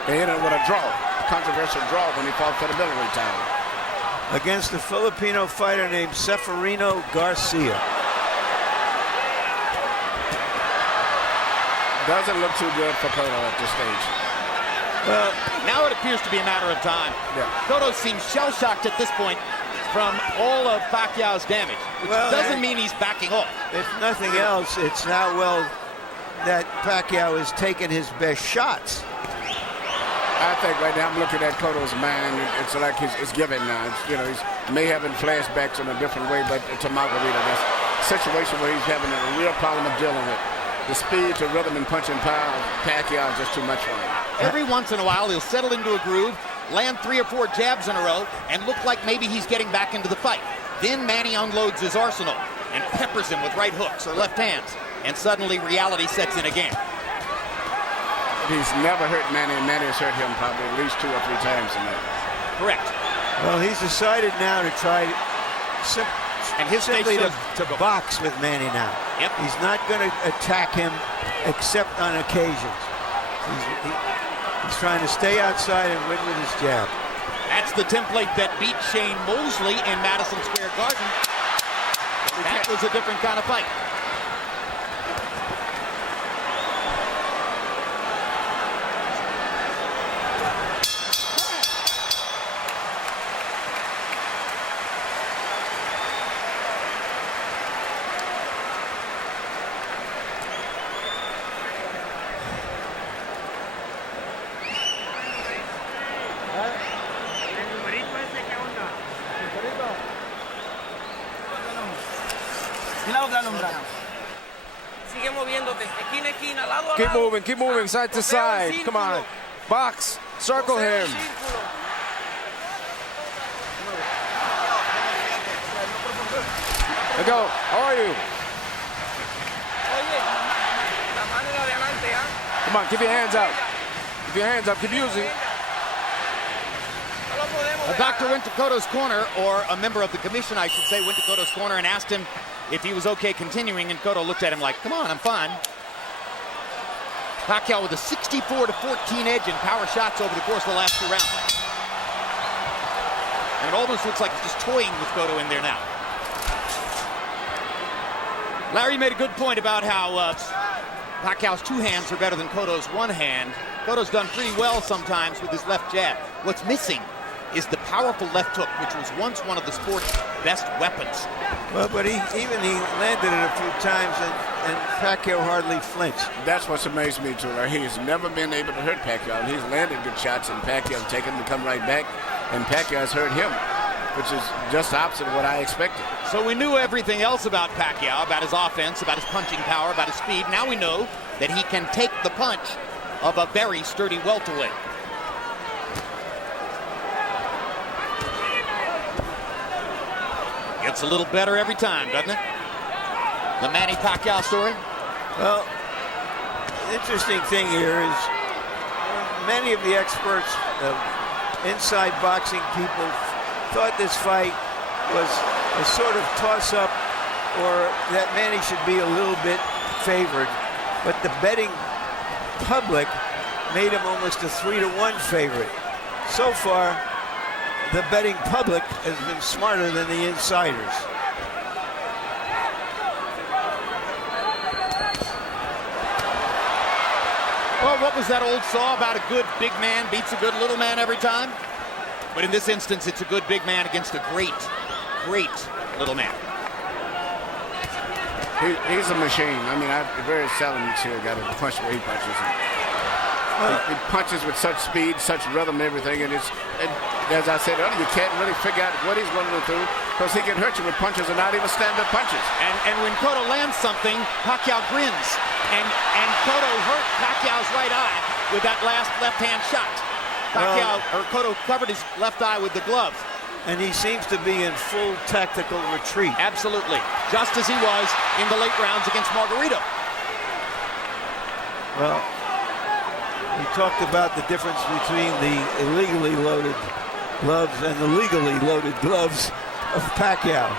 They ended with a draw. Controversial draw when he fought for the middleweight title. Against a Filipino fighter named Seferino Garcia. Doesn't look too good for Cotto at this stage. Well, now it appears to be a matter of time. Yeah. Cotto seems shell-shocked at this point from all of Pacquiao's damage, which doesn't mean he's backing off. If nothing else, it's now that Pacquiao has taken his best shots. I think right now I'm looking at Cotto's mind. It's like it's given now. He's may having flashbacks in a different way, but to Margarita, that's a situation where he's having a real problem of dealing with. The speed to rhythm and punching power, Pacquiao is just too much for him. Every once in a while, he'll settle into a groove, land 3 or 4 jabs in a row, and look like maybe he's getting back into the fight. Then Manny unloads his arsenal and peppers him with right hooks or left hands, and suddenly reality sets in again. He's never hurt Manny, and Manny has hurt him probably at least 2 or 3 times in that. Correct. Well, he's decided now to try simply to box with Manny now. Yep. He's not going to attack him except on occasions. He's trying to stay outside and win with his jab. That's the template that beat Shane Mosley in Madison Square Garden. That was a different kind of fight. Keep moving, side to side. Come on. Box. Circle him. Miguel, how are you? Come on, keep your hands out. Keep your hands up, keep using. A doctor went to Cotto's corner, or a member of the commission, I should say, went to Cotto's corner and asked him if he was okay continuing, and Cotto looked at him like, come on, I'm fine. Pacquiao with a 64-14 edge in power shots over the course of the last 2 rounds. And it almost looks like he's just toying with Cotto in there now. Larry made a good point about how Pacquiao's 2 hands are better than Cotto's 1 hand. Cotto's done pretty well sometimes with his left jab. What's missing is the powerful left hook, which was once one of the sport's best weapons. Well, but he landed it a few times, and Pacquiao hardly flinched. That's what's amazed me too. Right? He's never been able to hurt Pacquiao. He's landed good shots, and Pacquiao's taken them to come right back, and Pacquiao's hurt him, which is just the opposite of what I expected. So we knew everything else about Pacquiao, about his offense, about his punching power, about his speed. Now we know that he can take the punch of a very sturdy welterweight. Gets a little better every time, doesn't it? The Manny Pacquiao story. Well, the interesting thing here is many of the experts, inside boxing people, thought this fight was a sort of toss-up, or that Manny should be a little bit favored. But the betting public made him almost a 3-1 favorite. So far, the betting public has been smarter than the insiders. Well, what was that old saw about a good big man beats a good little man every time? But in this instance, it's a good big man against a great little man. He's a machine. I mean, I very seldom see a guy that punch where he punches. He punches with such speed, such rhythm, everything, and as I said earlier, you can't really figure out what he's going to do because he can hurt you with punches and not even stand-up punches. And when Cotto lands something, Pacquiao grins, and Cotto hurt Pacquiao's right eye with that last left-hand shot. Cotto covered his left eye with the glove. And he seems to be in full tactical retreat. Absolutely, just as he was in the late rounds against Margarito. Well, he talked about the difference between the illegally loaded gloves and the legally loaded gloves of Pacquiao.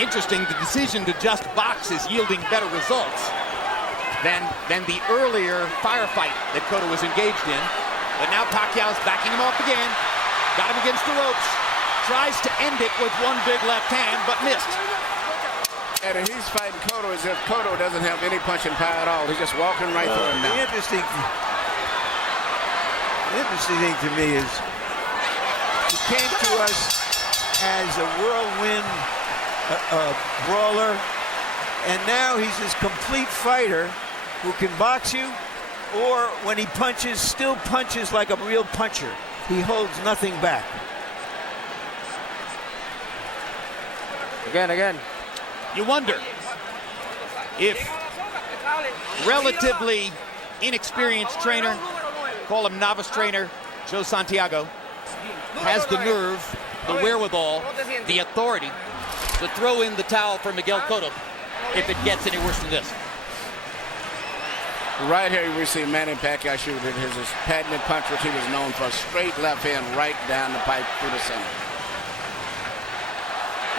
Interesting, the decision to just box is yielding better results than the earlier firefight that Cotto was engaged in. But now Pacquiao's backing him off again. Got him against the ropes. Tries to end it with one big left hand, but missed. And he's fighting Cotto as if Cotto doesn't have any punching power at all. He's just walking right through him now. The interesting thing to me is he came to us as a whirlwind brawler, and now he's this complete fighter who can box you, or when he punches, still punches like a real puncher. He holds nothing back. Again. You wonder if relatively inexperienced trainer, call him novice trainer, Joe Santiago, has the nerve, the wherewithal, the authority to throw in the towel for Miguel Cotto if it gets any worse than this. Right here, we see Manny Pacquiao shoot his patented punch, which he was known for, straight left hand right down the pipe through the center.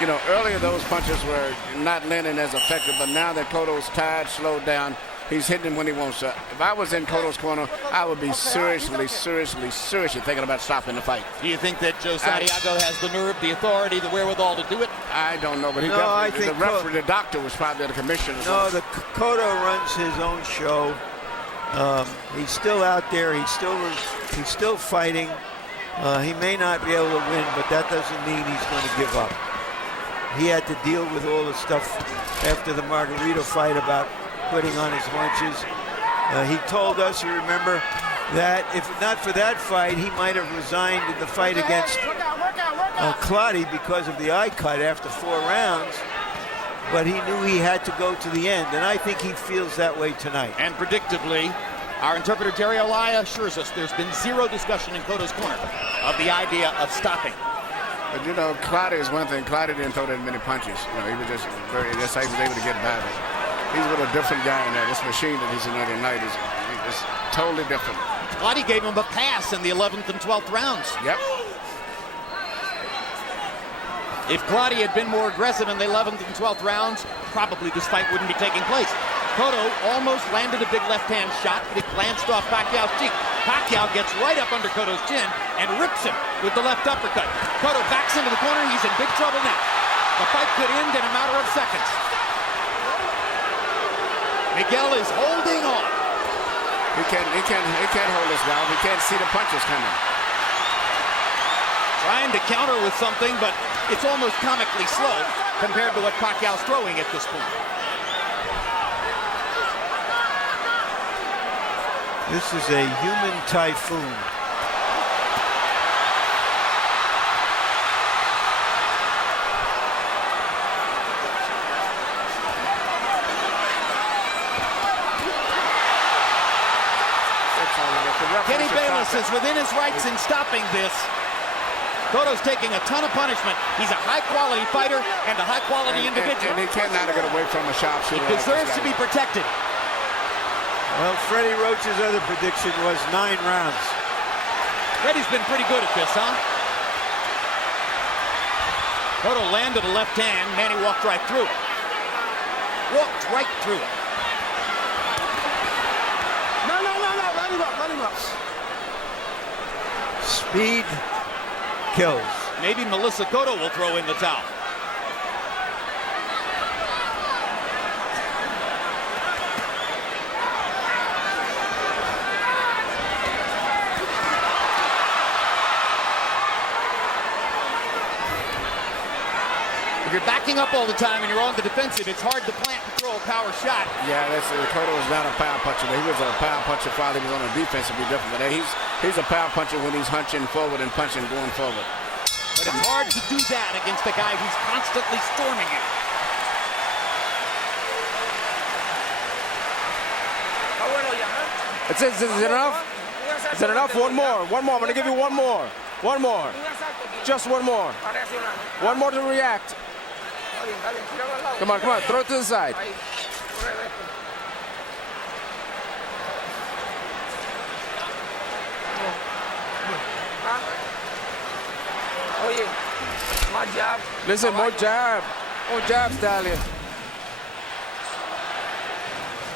You know, earlier those punches were not landing as effective, but now that Cotto's tired, slowed down, he's hitting him when he wants to. If I was in Cotto's corner, I would be seriously thinking about stopping the fight. Do you think that Joe Santiago has the nerve, the authority, the wherewithal to do it? I don't know, but he No, I think the referee, the doctor was probably the commissioner. No, Cotto runs his own show. He's still out there. He's still fighting. He may not be able to win, but that doesn't mean he's going to give up. He had to deal with all the stuff after the Margarito fight about putting on his haunches. He told us, you remember, that if not for that fight, he might have resigned in the fight against Clottey because of the eye cut after 4 rounds. But he knew he had to go to the end, and I think he feels that way tonight. And predictably, our interpreter Jerry Olaya assures us there's been zero discussion in Cotto's corner of the idea of stopping. But you know, Clottey is one thing. Clottey didn't throw that many punches. You know, he was just that's how he was able to get by with it. He's with a different guy in there. This machine that he's in there tonight is totally different. Clottey gave him a pass in the 11th and 12th rounds. Yep. If Clottey had been more aggressive in the 11th and 12th rounds, probably this fight wouldn't be taking place. Cotto almost landed a big left-hand shot, but it glanced off Pacquiao's cheek. Pacquiao gets right up under Cotto's chin and rips him with the left uppercut. Cotto backs into the corner. He's in big trouble now. The fight could end in a matter of seconds. Miguel is holding on. He can't hold his ground. He can't see the punches coming. Trying to counter with something, but it's almost comically slow compared to what Pacquiao's throwing at this point. This is a human typhoon. Kenny Bayless is within his rights in stopping this. Cotto's taking a ton of punishment. He's a high-quality fighter and a high-quality individual. And he cannot get away from a sharpshooter. He deserves to be protected. Well, Freddie Roach's other prediction was 9 rounds. Freddie's been pretty good at this, huh? Cotto landed a left hand. Manny walked right through it. Walked right through it. No. Let him up. Speed kills. Maybe Melissa Cotto will throw in the towel. If you're backing up all the time and you're on the defensive, it's hard to plant and throw a power shot. Yeah, Cotto is not a power puncher. He was a power puncher while he was on the defense. It'd be different. But he's a power puncher when he's hunching forward and punching going forward. But it's hard to do that against a guy who's constantly storming you. Is it enough? Is it enough? One more. I'm going to give you one more. One more. Just one more. One more to react. Come on. Throw it to the side. Listen, more jab. More jab, Stallion.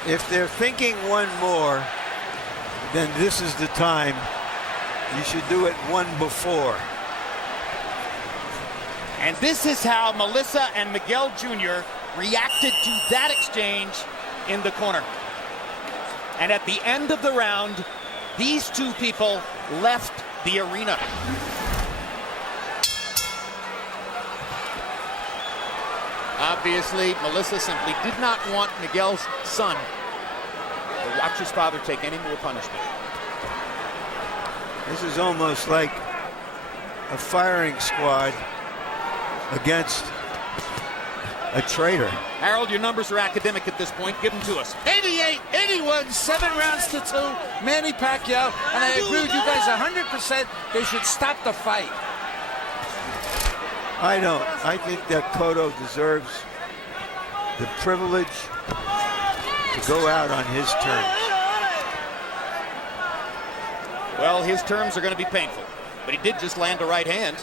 If they're thinking one more, then this is the time. You should do it one before. And this is how Melissa and Miguel Jr. reacted to that exchange in the corner. And at the end of the round, these two people left the arena. Obviously, Melissa simply did not want Miguel's son to watch his father take any more punishment. This is almost like a firing squad against a traitor. Harold, your numbers are academic at this point. Give them to us. 88, 81, 7 rounds to 2. Manny Pacquiao, and I agree with you guys 100%. They should stop the fight. I don't. I think that Cotto deserves the privilege to go out on his terms. Well, his terms are going to be painful, but he did just land a right hand.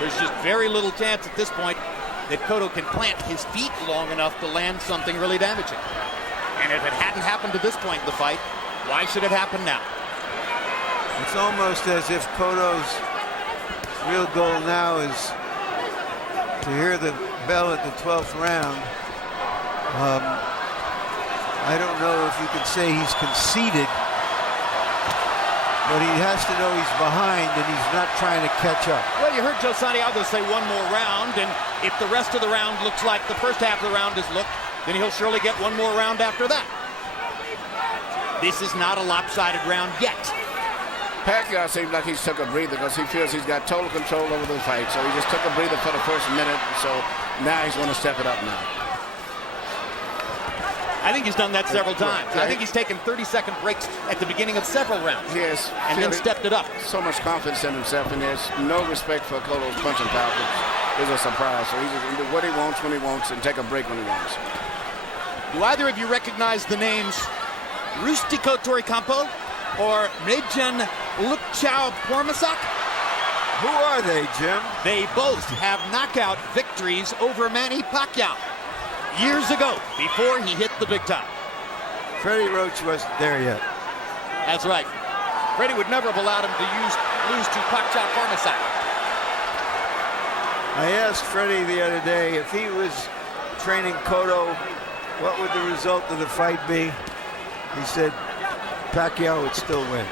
There's just very little chance at this point that Cotto can plant his feet long enough to land something really damaging. And if it hadn't happened to this point in the fight, why should it happen now? It's almost as if Cotto's real goal now is to hear the bell at the 12th round. I don't know if you could say he's conceded, but he has to know he's behind and he's not trying to catch up. Well, you heard Joe Santiago say one more round, and if the rest of the round looks like the first half of the round has looked, then he'll surely get one more round after that. This is not a lopsided round yet. Pacquiao seems like he's took a breather because he feels he's got total control over the fight. So he just took a breather for the first minute. So now he's going to step it up now. I think he's done that several times. I think he's taken 30-second breaks at the beginning of several rounds. Yes. And then stepped it up. So much confidence in himself, and there's no respect for Cotto's punching power, which is a surprise. So he's just going to do what he wants when he wants and take a break when he wants. Do either of you recognize the names Rustico Toricampo or Mejin Lukchao Pormasak? Who are they, Jim? They both have knockout victories over Manny Pacquiao years ago, before he hit the big time. Freddie Roach wasn't there yet. That's right. Freddie would never have allowed him to lose to Pacquiao Pormasak. I asked Freddie the other day if he was training Cotto, what would the result of the fight be? He said Pacquiao would still win.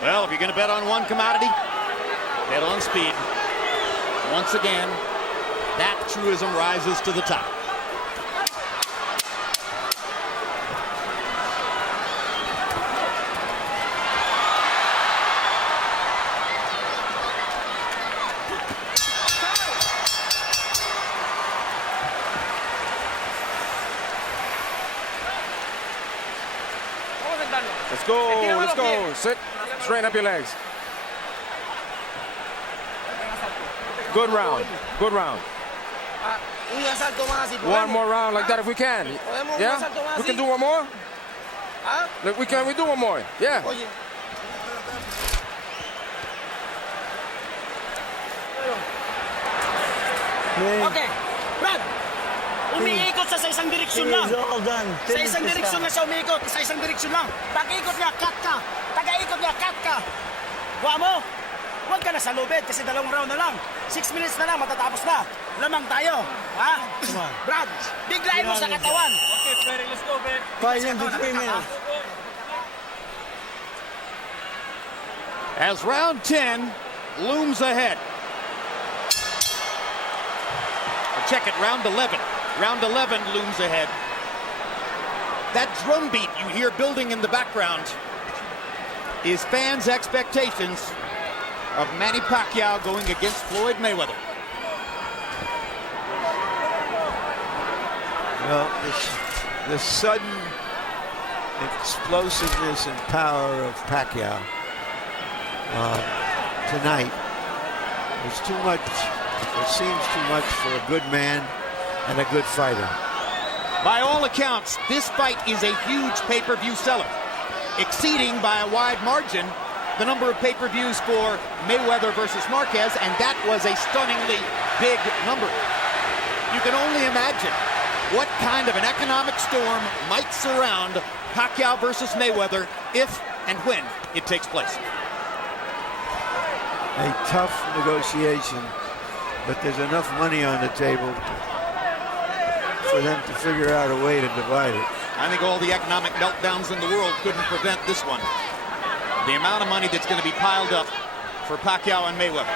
Well, if you're going to bet on one commodity, bet on speed. Once again, that truism rises to the top. Let's go, let's go. Sit, straighten up your legs. Good round, good round. One more round like that if we can. Yeah? We can do one more? Look, we do one more. Yeah. Okay, Brad. Umiikot sa isang direksyon lang. Sa isang direksyon na siya umiikot. Sa isang direksyon lang. Pag-ikot niya, cut ka. Taga-ikot niya, cut ka. Huwag mo. Huwag ka na sa lubid kasi 2 round na lang. 6 minutes na lang, matatapos na. Lamang tayo. Ha? Brad, biglain mo sa katawan. Okay, Freddy, let's go, man. 5 to 3 minutes. As round 10 looms ahead. Check it, round 11. Round 11 looms ahead. That drum beat you hear building in the background is fans' expectations of Manny Pacquiao going against Floyd Mayweather. Well, the sudden explosiveness and power of Pacquiao tonight was too much. It seems too much for a good man and a good fighter. By all accounts, this fight is a huge pay-per-view seller, exceeding by a wide margin the number of pay-per-views for Mayweather versus Marquez, and that was a stunningly big number. You can only imagine what kind of an economic storm might surround Pacquiao versus Mayweather if and when it takes place. A tough negotiation, but there's enough money on the table for them to figure out a way to divide it. I think all the economic meltdowns in the world couldn't prevent this one. The amount of money that's going to be piled up for Pacquiao and Mayweather.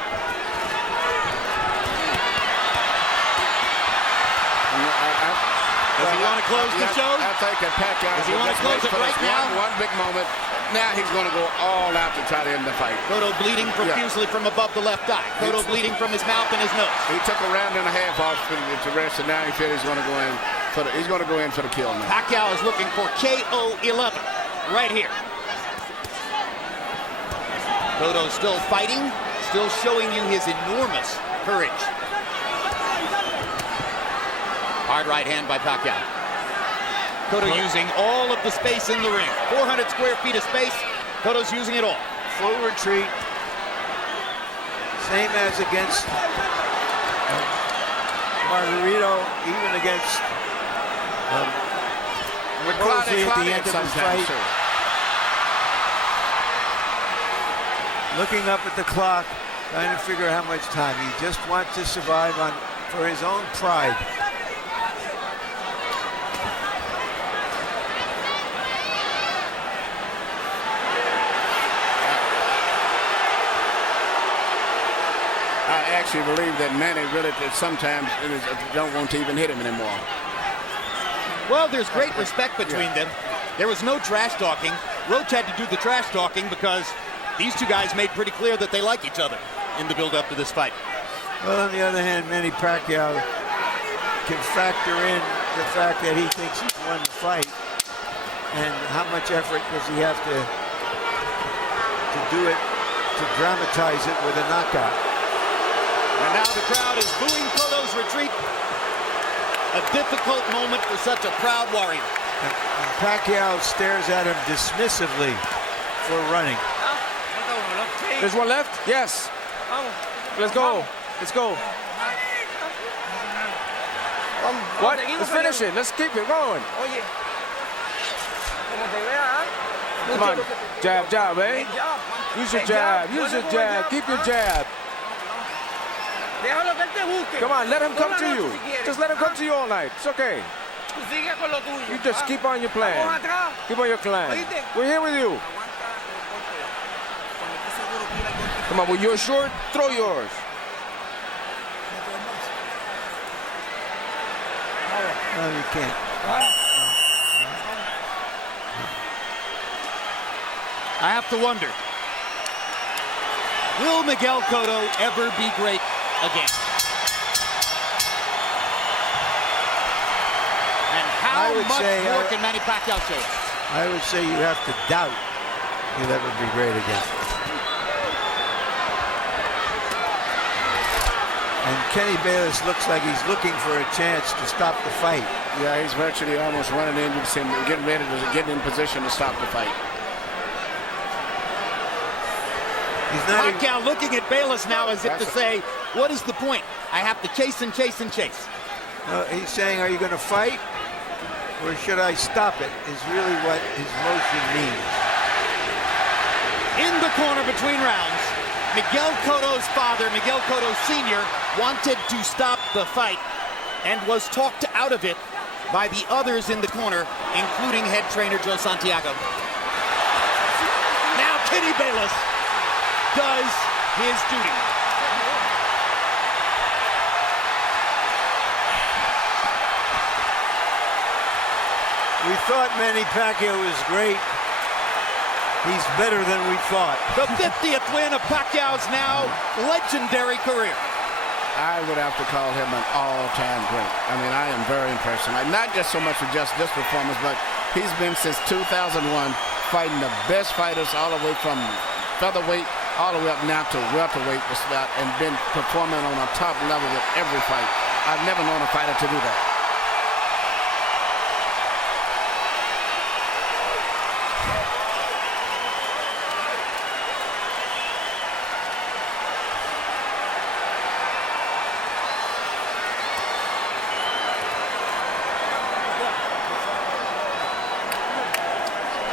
Does he want to close the show? I think that Pacquiao does he want to close it right now? One big moment. Now he's going to go all out to try to end the fight. Cotto bleeding profusely from above the left eye. Cotto bleeding from his mouth and his nose. He took a round and a half off to rest, and now he feels he's going to go in for the. He's going to go in for the kill now. Pacquiao is looking for KO 11 right here. Cotto still fighting, still showing you his enormous courage. Hard right hand by Pacquiao. Cotto using all of the space in the ring. 400 square feet of space. Cotto's using it all. Full retreat. Same as against Margarito, even against Mosley at the end of the fight. Looking up at the clock, trying to figure out how much time. He just wants to survive for his own pride. I actually believe that Manny really sometimes don't want to even hit him anymore. Well, there's great respect between them. There was no trash talking. Roach had to do the trash talking because these two guys made pretty clear that they like each other in the build-up to this fight. Well, on the other hand, Manny Pacquiao can factor in the fact that he thinks he's won the fight, and how much effort does he have to do it, to dramatize it with a knockout. And now the crowd is booing Cotto's retreat. A difficult moment for such a proud warrior. And Pacquiao stares at him dismissively for running. There's one left? Yes. Let's go. Let's go. What? Let's finish it. Let's keep it going. Come on. Jab, jab, eh? Use your jab. Use your jab. Keep your jab. Come on, let him come to you. Just let him come to you all night. It's okay. You just keep on your plan. Keep on your plan. We're here with you. Come on, with your short, throw yours. No, you can't. I have to wonder, will Miguel Cotto ever be great again? And how much more can Manny Pacquiao show us? I would say you have to doubt he'll ever be great again. And Kenny Bayless looks like he's looking for a chance to stop the fight. Yeah, he's virtually almost running in. You can see him getting ready to get in position to stop the fight. Pacquiao looking at Bayless now as if to say, what is the point? I have to chase and chase and chase. He's saying, are you going to fight? Or should I stop it? Is really what his motion means. In the corner between rounds, Miguel Cotto's father, Miguel Cotto Sr., wanted to stop the fight and was talked out of it by the others in the corner, including head trainer Joe Santiago. Now Kenny Bayless does his duty. We thought Manny Pacquiao was great. He's better than we thought. The 50th win of Pacquiao's now legendary career. I would have to call him an all-time great. I mean, I am very impressed. Not just so much with just this performance, but he's been since 2001 fighting the best fighters all the way from featherweight all the way up now to welterweight and been performing on a top level with every fight. I've never known a fighter to do that.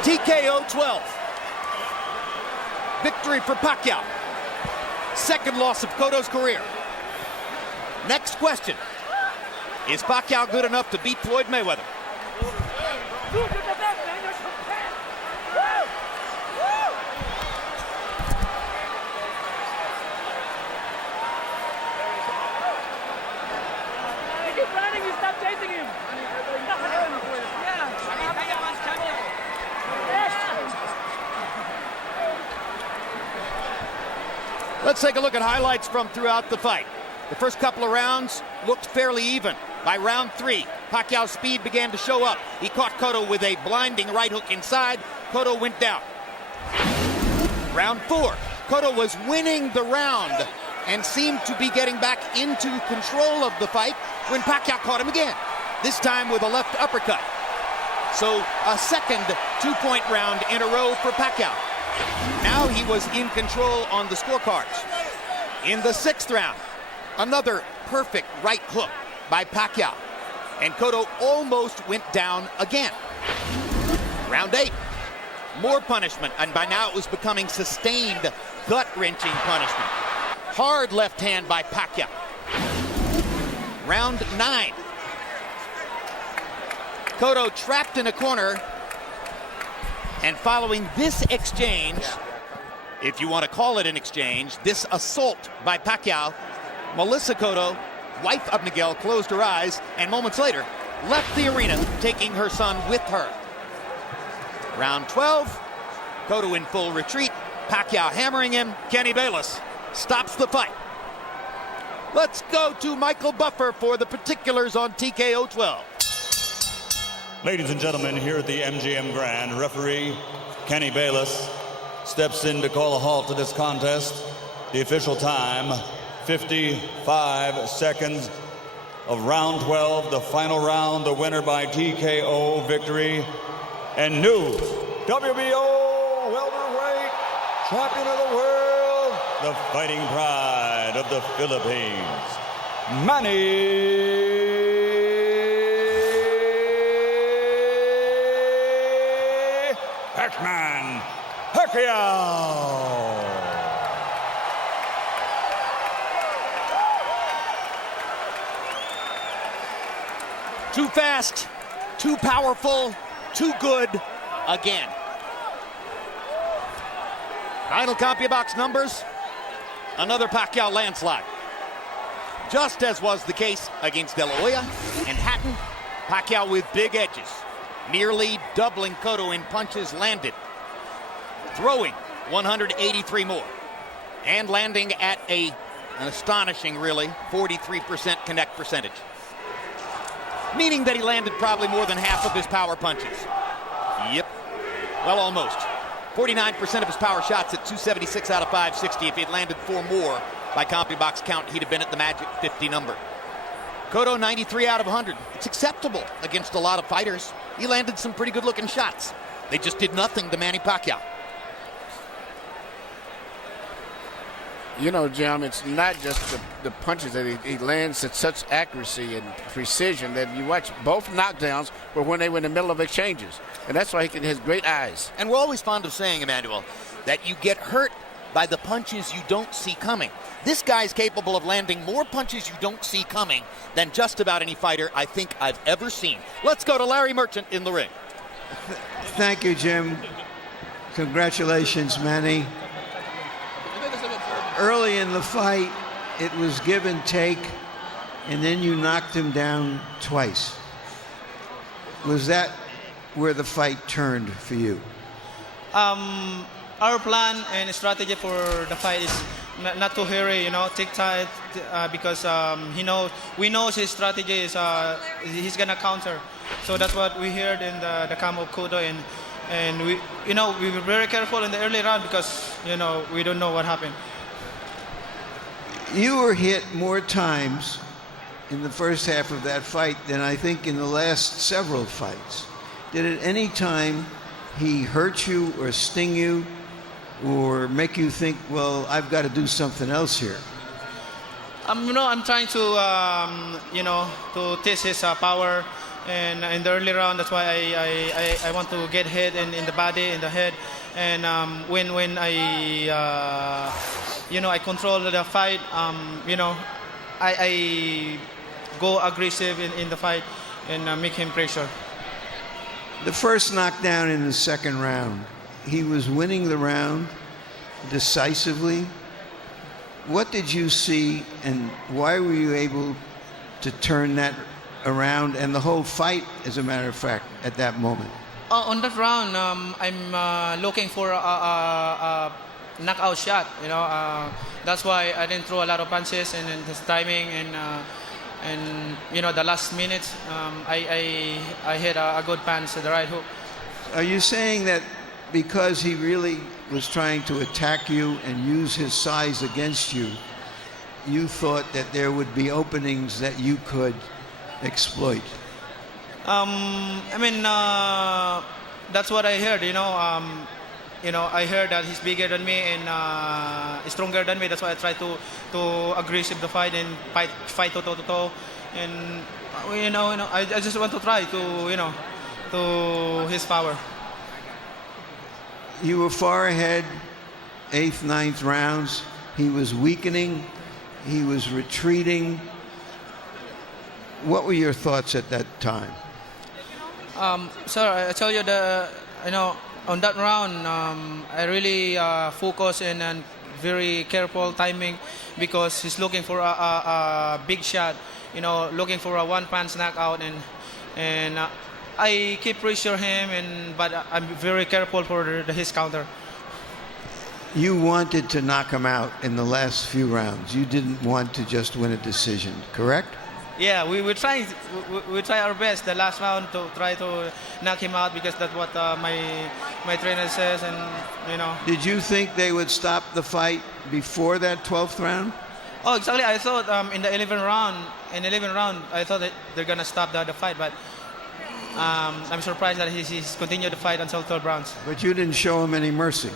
TKO 12. Victory for Pacquiao. Second loss of Cotto's career. Next question. Is Pacquiao good enough to beat Floyd Mayweather? Let's take a look at highlights from throughout the fight. The first couple of rounds looked fairly even. By round 3, Pacquiao's speed began to show up. He caught Cotto with a blinding right hook inside. Cotto went down. Round 4, Cotto was winning the round and seemed to be getting back into control of the fight when Pacquiao caught him again, this time with a left uppercut. So a second two-point round in a row for Pacquiao. Now he was in control on the scorecards. In the sixth round, another perfect right hook by Pacquiao, and Cotto almost went down again. Round 8, more punishment, and by now it was becoming sustained, gut-wrenching punishment. Hard left hand by Pacquiao. Round 9. Cotto trapped in a corner, and following this exchange, if you want to call it an exchange, this assault by Pacquiao, Melissa Cotto, wife of Miguel, closed her eyes and moments later left the arena, taking her son with her. Round 12, Cotto in full retreat, Pacquiao hammering him. Kenny Bayless stops the fight. Let's go to Michael Buffer for the particulars on TKO 12. Ladies and gentlemen, here at the MGM Grand, referee Kenny Bayless steps in to call a halt to this contest. The official time, 55 seconds of round 12, the final round, the winner by TKO victory, and new WBO welterweight champion of the world, the fighting pride of the Philippines, Manny Pacquiao. Too fast, too powerful, too good again. Final CompuBox numbers, another Pacquiao landslide. Just as was the case against De La Hoya and Hatton, Pacquiao with big edges, nearly doubling Cotto in punches landed, throwing 183 more, and landing at an astonishing, really, 43% connect percentage. Meaning that he landed probably more than half of his power punches. Yep, well, almost. 49% of his power shots at 276 out of 560. If he had landed 4 more by CompuBox count, he'd have been at the magic 50 number. Cotto, 93 out of 100. It's acceptable against a lot of fighters. He landed some pretty good-looking shots. They just did nothing to Manny Pacquiao. You know, Jim, it's not just the punches that he lands at such accuracy and precision that you watch both knockdowns were when they were in the middle of exchanges. And that's why he has great eyes. And we're always fond of saying, Emmanuel, that you get hurt by the punches you don't see coming. This guy's capable of landing more punches you don't see coming than just about any fighter I think I've ever seen. Let's go to Larry Merchant in the ring. Thank you, Jim. Congratulations, Manny. Early in the fight, it was give and take, and then you knocked him down twice. Was that where the fight turned for you? Our plan and strategy for the fight is not to hurry, take time, because we know his strategy is he's gonna counter. So that's what we heard in the camp of Cotto, and we were very careful in the early round because we don't know what happened. You were hit more times in the first half of that fight than I think in the last several fights. Did at any time he hurt you or sting you or make you think, well, I've got to do something else here? I'm trying to, to test his power, and in the early round, that's why I want to get hit in the body, in the head, and when I control the fight, I go aggressive in the fight and make him pressure. The first knockdown in the second round, he was winning the round decisively. What did you see, and why were you able to turn that around and the whole fight, as a matter of fact, at that moment? On that round, I'm looking for a knockout shot. That's why I didn't throw a lot of punches, and his timing and the last minutes, I hit a good punch, the right hook. Are you saying that because he really was trying to attack you and use his size against you, you thought that there would be openings that you could exploit? I mean, that's what I heard. I heard that he's bigger than me and stronger than me. That's why I try to aggressive the fight and fight toe to toe. And I just want to try to his power. You were far ahead, 8th, 9th rounds. He was weakening. He was retreating. What were your thoughts at that time? Sir, I tell you on that round, I really focus and very careful timing because he's looking for a big shot, looking for a one-punch knockout, and I keep pressure him, but I'm very careful for his counter. You wanted to knock him out in the last few rounds. You didn't want to just win a decision, correct? Yeah, we try our best the last round to try to knock him out because that's what my trainer says, and Did you think they would stop the fight before that 12th round? Oh, exactly. I thought in the 11th round, I thought that they're gonna stop the fight, but I'm surprised that he's continued the fight until 12 rounds. But you didn't show him any mercy.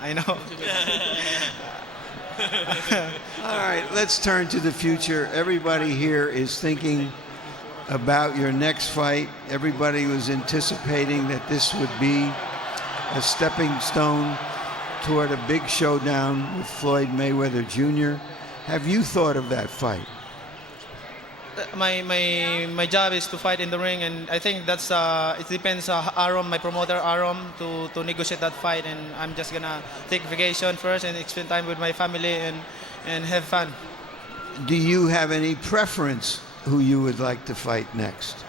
I know. All right, let's turn to the future. Everybody here is thinking about your next fight. Everybody was anticipating that this would be a stepping stone toward a big showdown with Floyd Mayweather Jr. Have you thought of that fight? My job is to fight in the ring, and I think that's it depends Aram, my promoter Aram, to negotiate that fight, and I'm just gonna take vacation first and spend time with my family and have fun. Do you have any preference who you would like to fight next?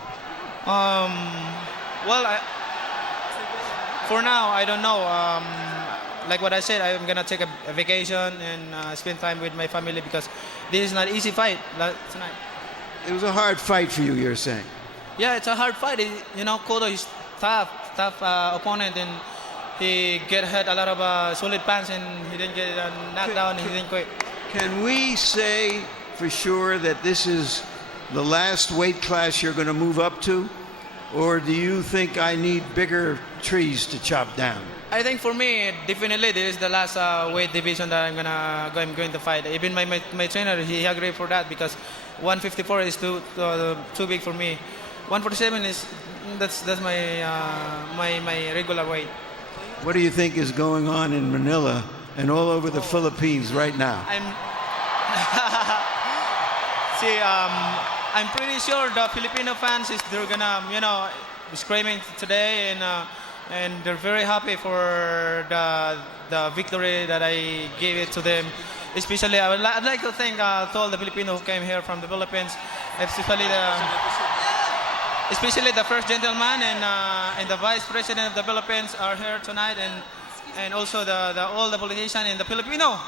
Well, for now I don't know. Like what I said, I'm gonna take a vacation and spend time with my family because this is not an easy fight tonight. It was a hard fight for you, you're saying? Yeah, it's a hard fight. Cotto is tough opponent, and he had a lot of solid punch, and he didn't get knocked down, and he didn't quit. Can we say for sure that this is the last weight class you're going to move up to? Or do you think I need bigger trees to chop down? I think for me, definitely this is the last weight division that I'm going to fight. Even my trainer, he agreed for that because 154 is too big for me. 147 that's my regular weight. What do you think is going on in Manila and all over the Philippines right now? I'm pretty sure the Filipino fans they're gonna screaming today, and they're very happy for the victory that I gave it to them. Especially, I'd like to thank to all the Filipinos who came here from the Philippines, especially the first gentleman and the vice president of the Philippines are here tonight, and also all the politicians and the Filipino.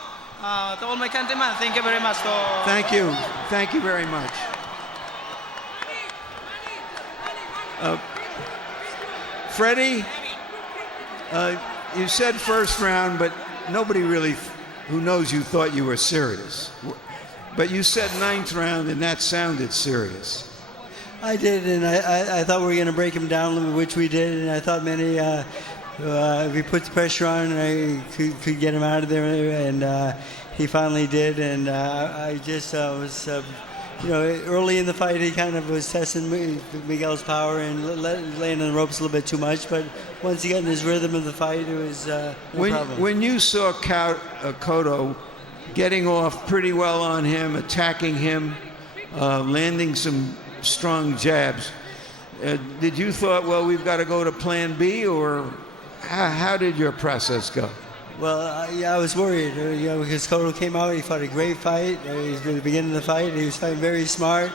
To all my countrymen, thank you very much. Thank you very much. Freddie, you said first round, but nobody really who knows you thought you were serious. But you said 9th round, and that sounded serious. I did, and I thought we were going to break him down, which we did, and I thought Manny, if he put the pressure on, I could get him out of there, and he finally did, and I just was... early in the fight, he kind of was testing Miguel's power and laying on the ropes a little bit too much. But once he got in his rhythm of the fight, it was no problem. When you saw Cotto getting off pretty well on him, attacking him, landing some strong jabs, did you thought, well, we've got to go to plan B, or how did your process go? Well, I was worried, because Cotto came out. He fought a great fight. He was at the beginning of the fight. He was fighting very smart,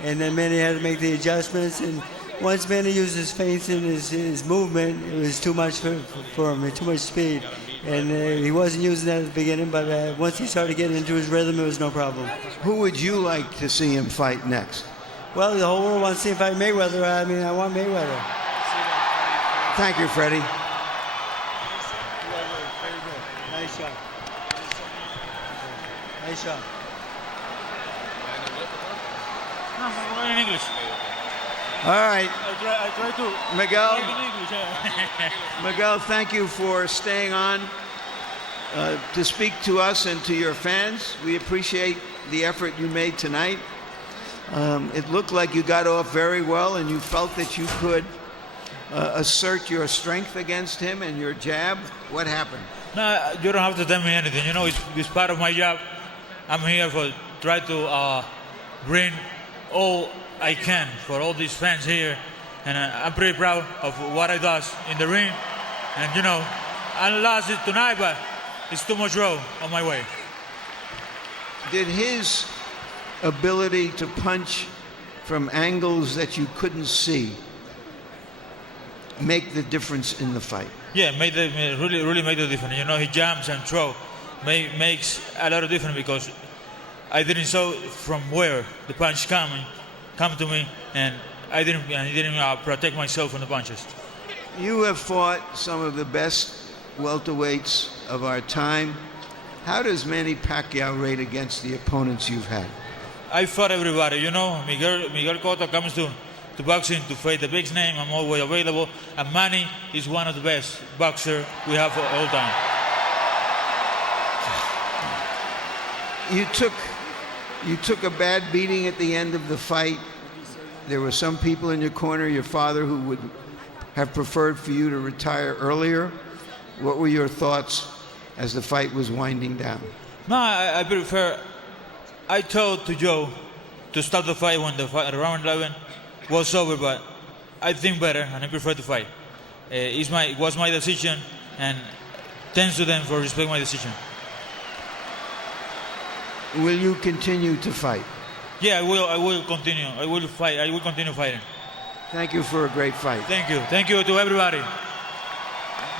and then Manny had to make the adjustments. And once Manny used his feints and his movement, it was too much for him, too much speed. And he wasn't using that at the beginning, but once he started getting into his rhythm, it was no problem. Who would you like to see him fight next? Well, the whole world wants to see him fight Mayweather. I want Mayweather. Thank you, Freddie. show. In English. All right. I try to. Miguel. speak in English, yeah. Miguel, thank you for staying on to speak to us and to your fans. We appreciate the effort you made tonight. It looked like you got off very well and you felt that you could assert your strength against him and your jab. What happened? No, you don't have to tell me anything. You know, it's part of my job. I'm here for try to bring all I can for all these fans here. And I'm pretty proud of what I does in the ring. And, you know, I lost it tonight, but it's too much road on my way. Did his ability to punch from angles that you couldn't see make the difference in the fight? Yeah, really made the difference. You know, he jumps and throw makes a lot of difference because I didn't saw from where the punch come to me, and I didn't protect myself from the punches. You have fought some of the best welterweights of our time. How does Manny Pacquiao rate against the opponents you've had? I fought everybody, you know. Miguel Cotto comes to boxing to fight the big name. I'm always available. And Manny is one of the best boxers we have for all time. You took a bad beating at the end of the fight. There were some people in your corner, your father, who would have preferred for you to retire earlier. What were your thoughts as the fight was winding down? No, I prefer. I told to Joe to stop the fight when the round 11 was over, but I think better and I prefer to fight. It was my decision, and thanks to them for respecting my decision. Will you continue to fight? Yeah, I will continue. I will fight. I will continue fighting. Thank you for a great fight. Thank you. Thank you to everybody.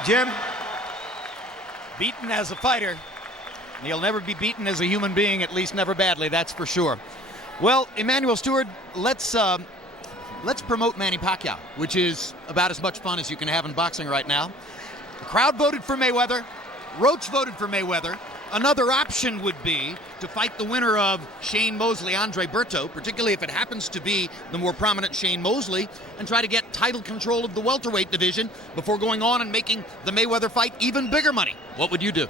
Jim? Beaten as a fighter. He'll never be beaten as a human being, at least never badly, that's for sure. Well, Emmanuel Stewart, let's promote Manny Pacquiao, which is about as much fun as you can have in boxing right now. The crowd voted for Mayweather. Roach voted for Mayweather. Another option would be to fight the winner of Shane Mosley, Andre Berto, particularly if it happens to be the more prominent Shane Mosley, and try to get title control of the welterweight division before going on and making the Mayweather fight even bigger money. What would you do?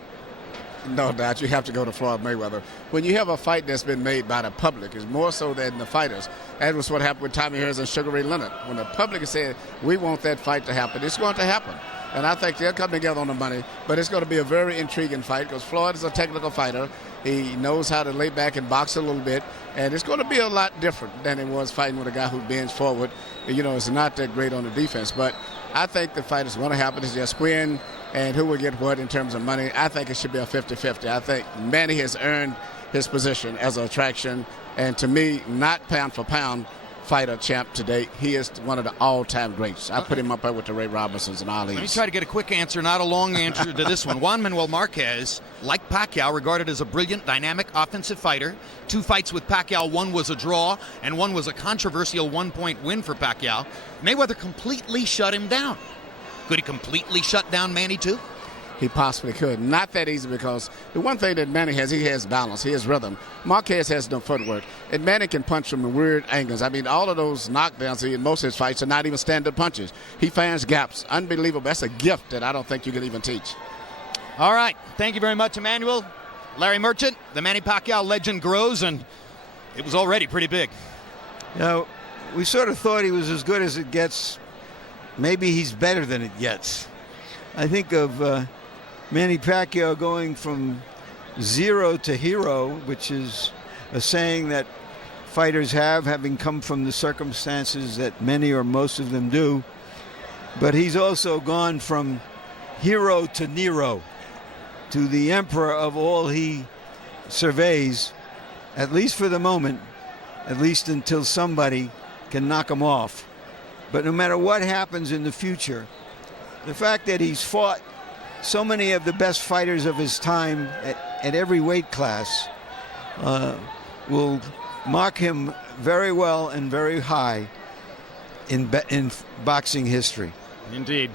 No doubt, you have to go to Floyd Mayweather. When you have a fight that's been made by the public, it's more so than the fighters. That was what happened with Tommy Harris and Sugar Ray Leonard. When the public said, we want that fight to happen, it's going to happen. And I think they'll come together on the money. But it's going to be a very intriguing fight because Floyd is a technical fighter. He knows how to lay back and box a little bit. And it's going to be a lot different than it was fighting with a guy who bends forward. You know, it's not that great on the defense. But I think the fight is going to happen. It's just when and who will get what in terms of money. I think it should be a 50-50. I think Manny has earned his position as an attraction. And to me, not pound for pound fighter champ to date. He is one of the all-time greats. I put him up there with the Ray Robinsons and Ali's. Let me try to get a quick answer, not a long answer to this one. Juan Manuel Marquez, like Pacquiao, regarded as a brilliant, dynamic, offensive fighter. 2 fights with Pacquiao, one was a draw, and one was a controversial 1-point win for Pacquiao. Mayweather completely shut him down. Could he completely shut down Manny too? He possibly could. Not that easy because the one thing that Manny has, he has balance. He has rhythm. Marquez has no footwork. And Manny can punch from weird angles. I mean, all of those knockdowns in most of his fights are not even stand-up punches. He finds gaps. Unbelievable. That's a gift that I don't think you can even teach. All right. Thank you very much, Emmanuel. Larry Merchant, the Manny Pacquiao legend grows, and it was already pretty big. Now, we sort of thought he was as good as it gets. Maybe he's better than it gets. I think of Manny Pacquiao going from zero to hero, which is a saying that fighters have, having come from the circumstances that many or most of them do. But he's also gone from hero to Nero, to the emperor of all he surveys, at least for the moment, at least until somebody can knock him off. But no matter what happens in the future, the fact that he's fought so many of the best fighters of his time at every weight class will mark him very well and very high in boxing history. Indeed.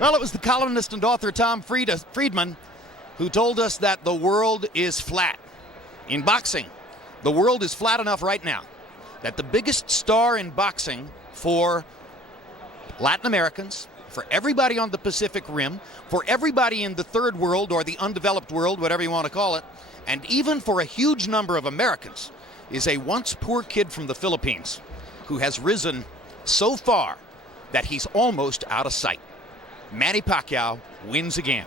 Well, it was the columnist and author Tom Friedman who told us that the world is flat. In boxing, the world is flat enough right now that the biggest star in boxing for Latin Americans, for everybody on the Pacific Rim, for everybody in the third world or the undeveloped world, whatever you want to call it, and even for a huge number of Americans, is a once poor kid from the Philippines who has risen so far that he's almost out of sight. Manny Pacquiao wins again.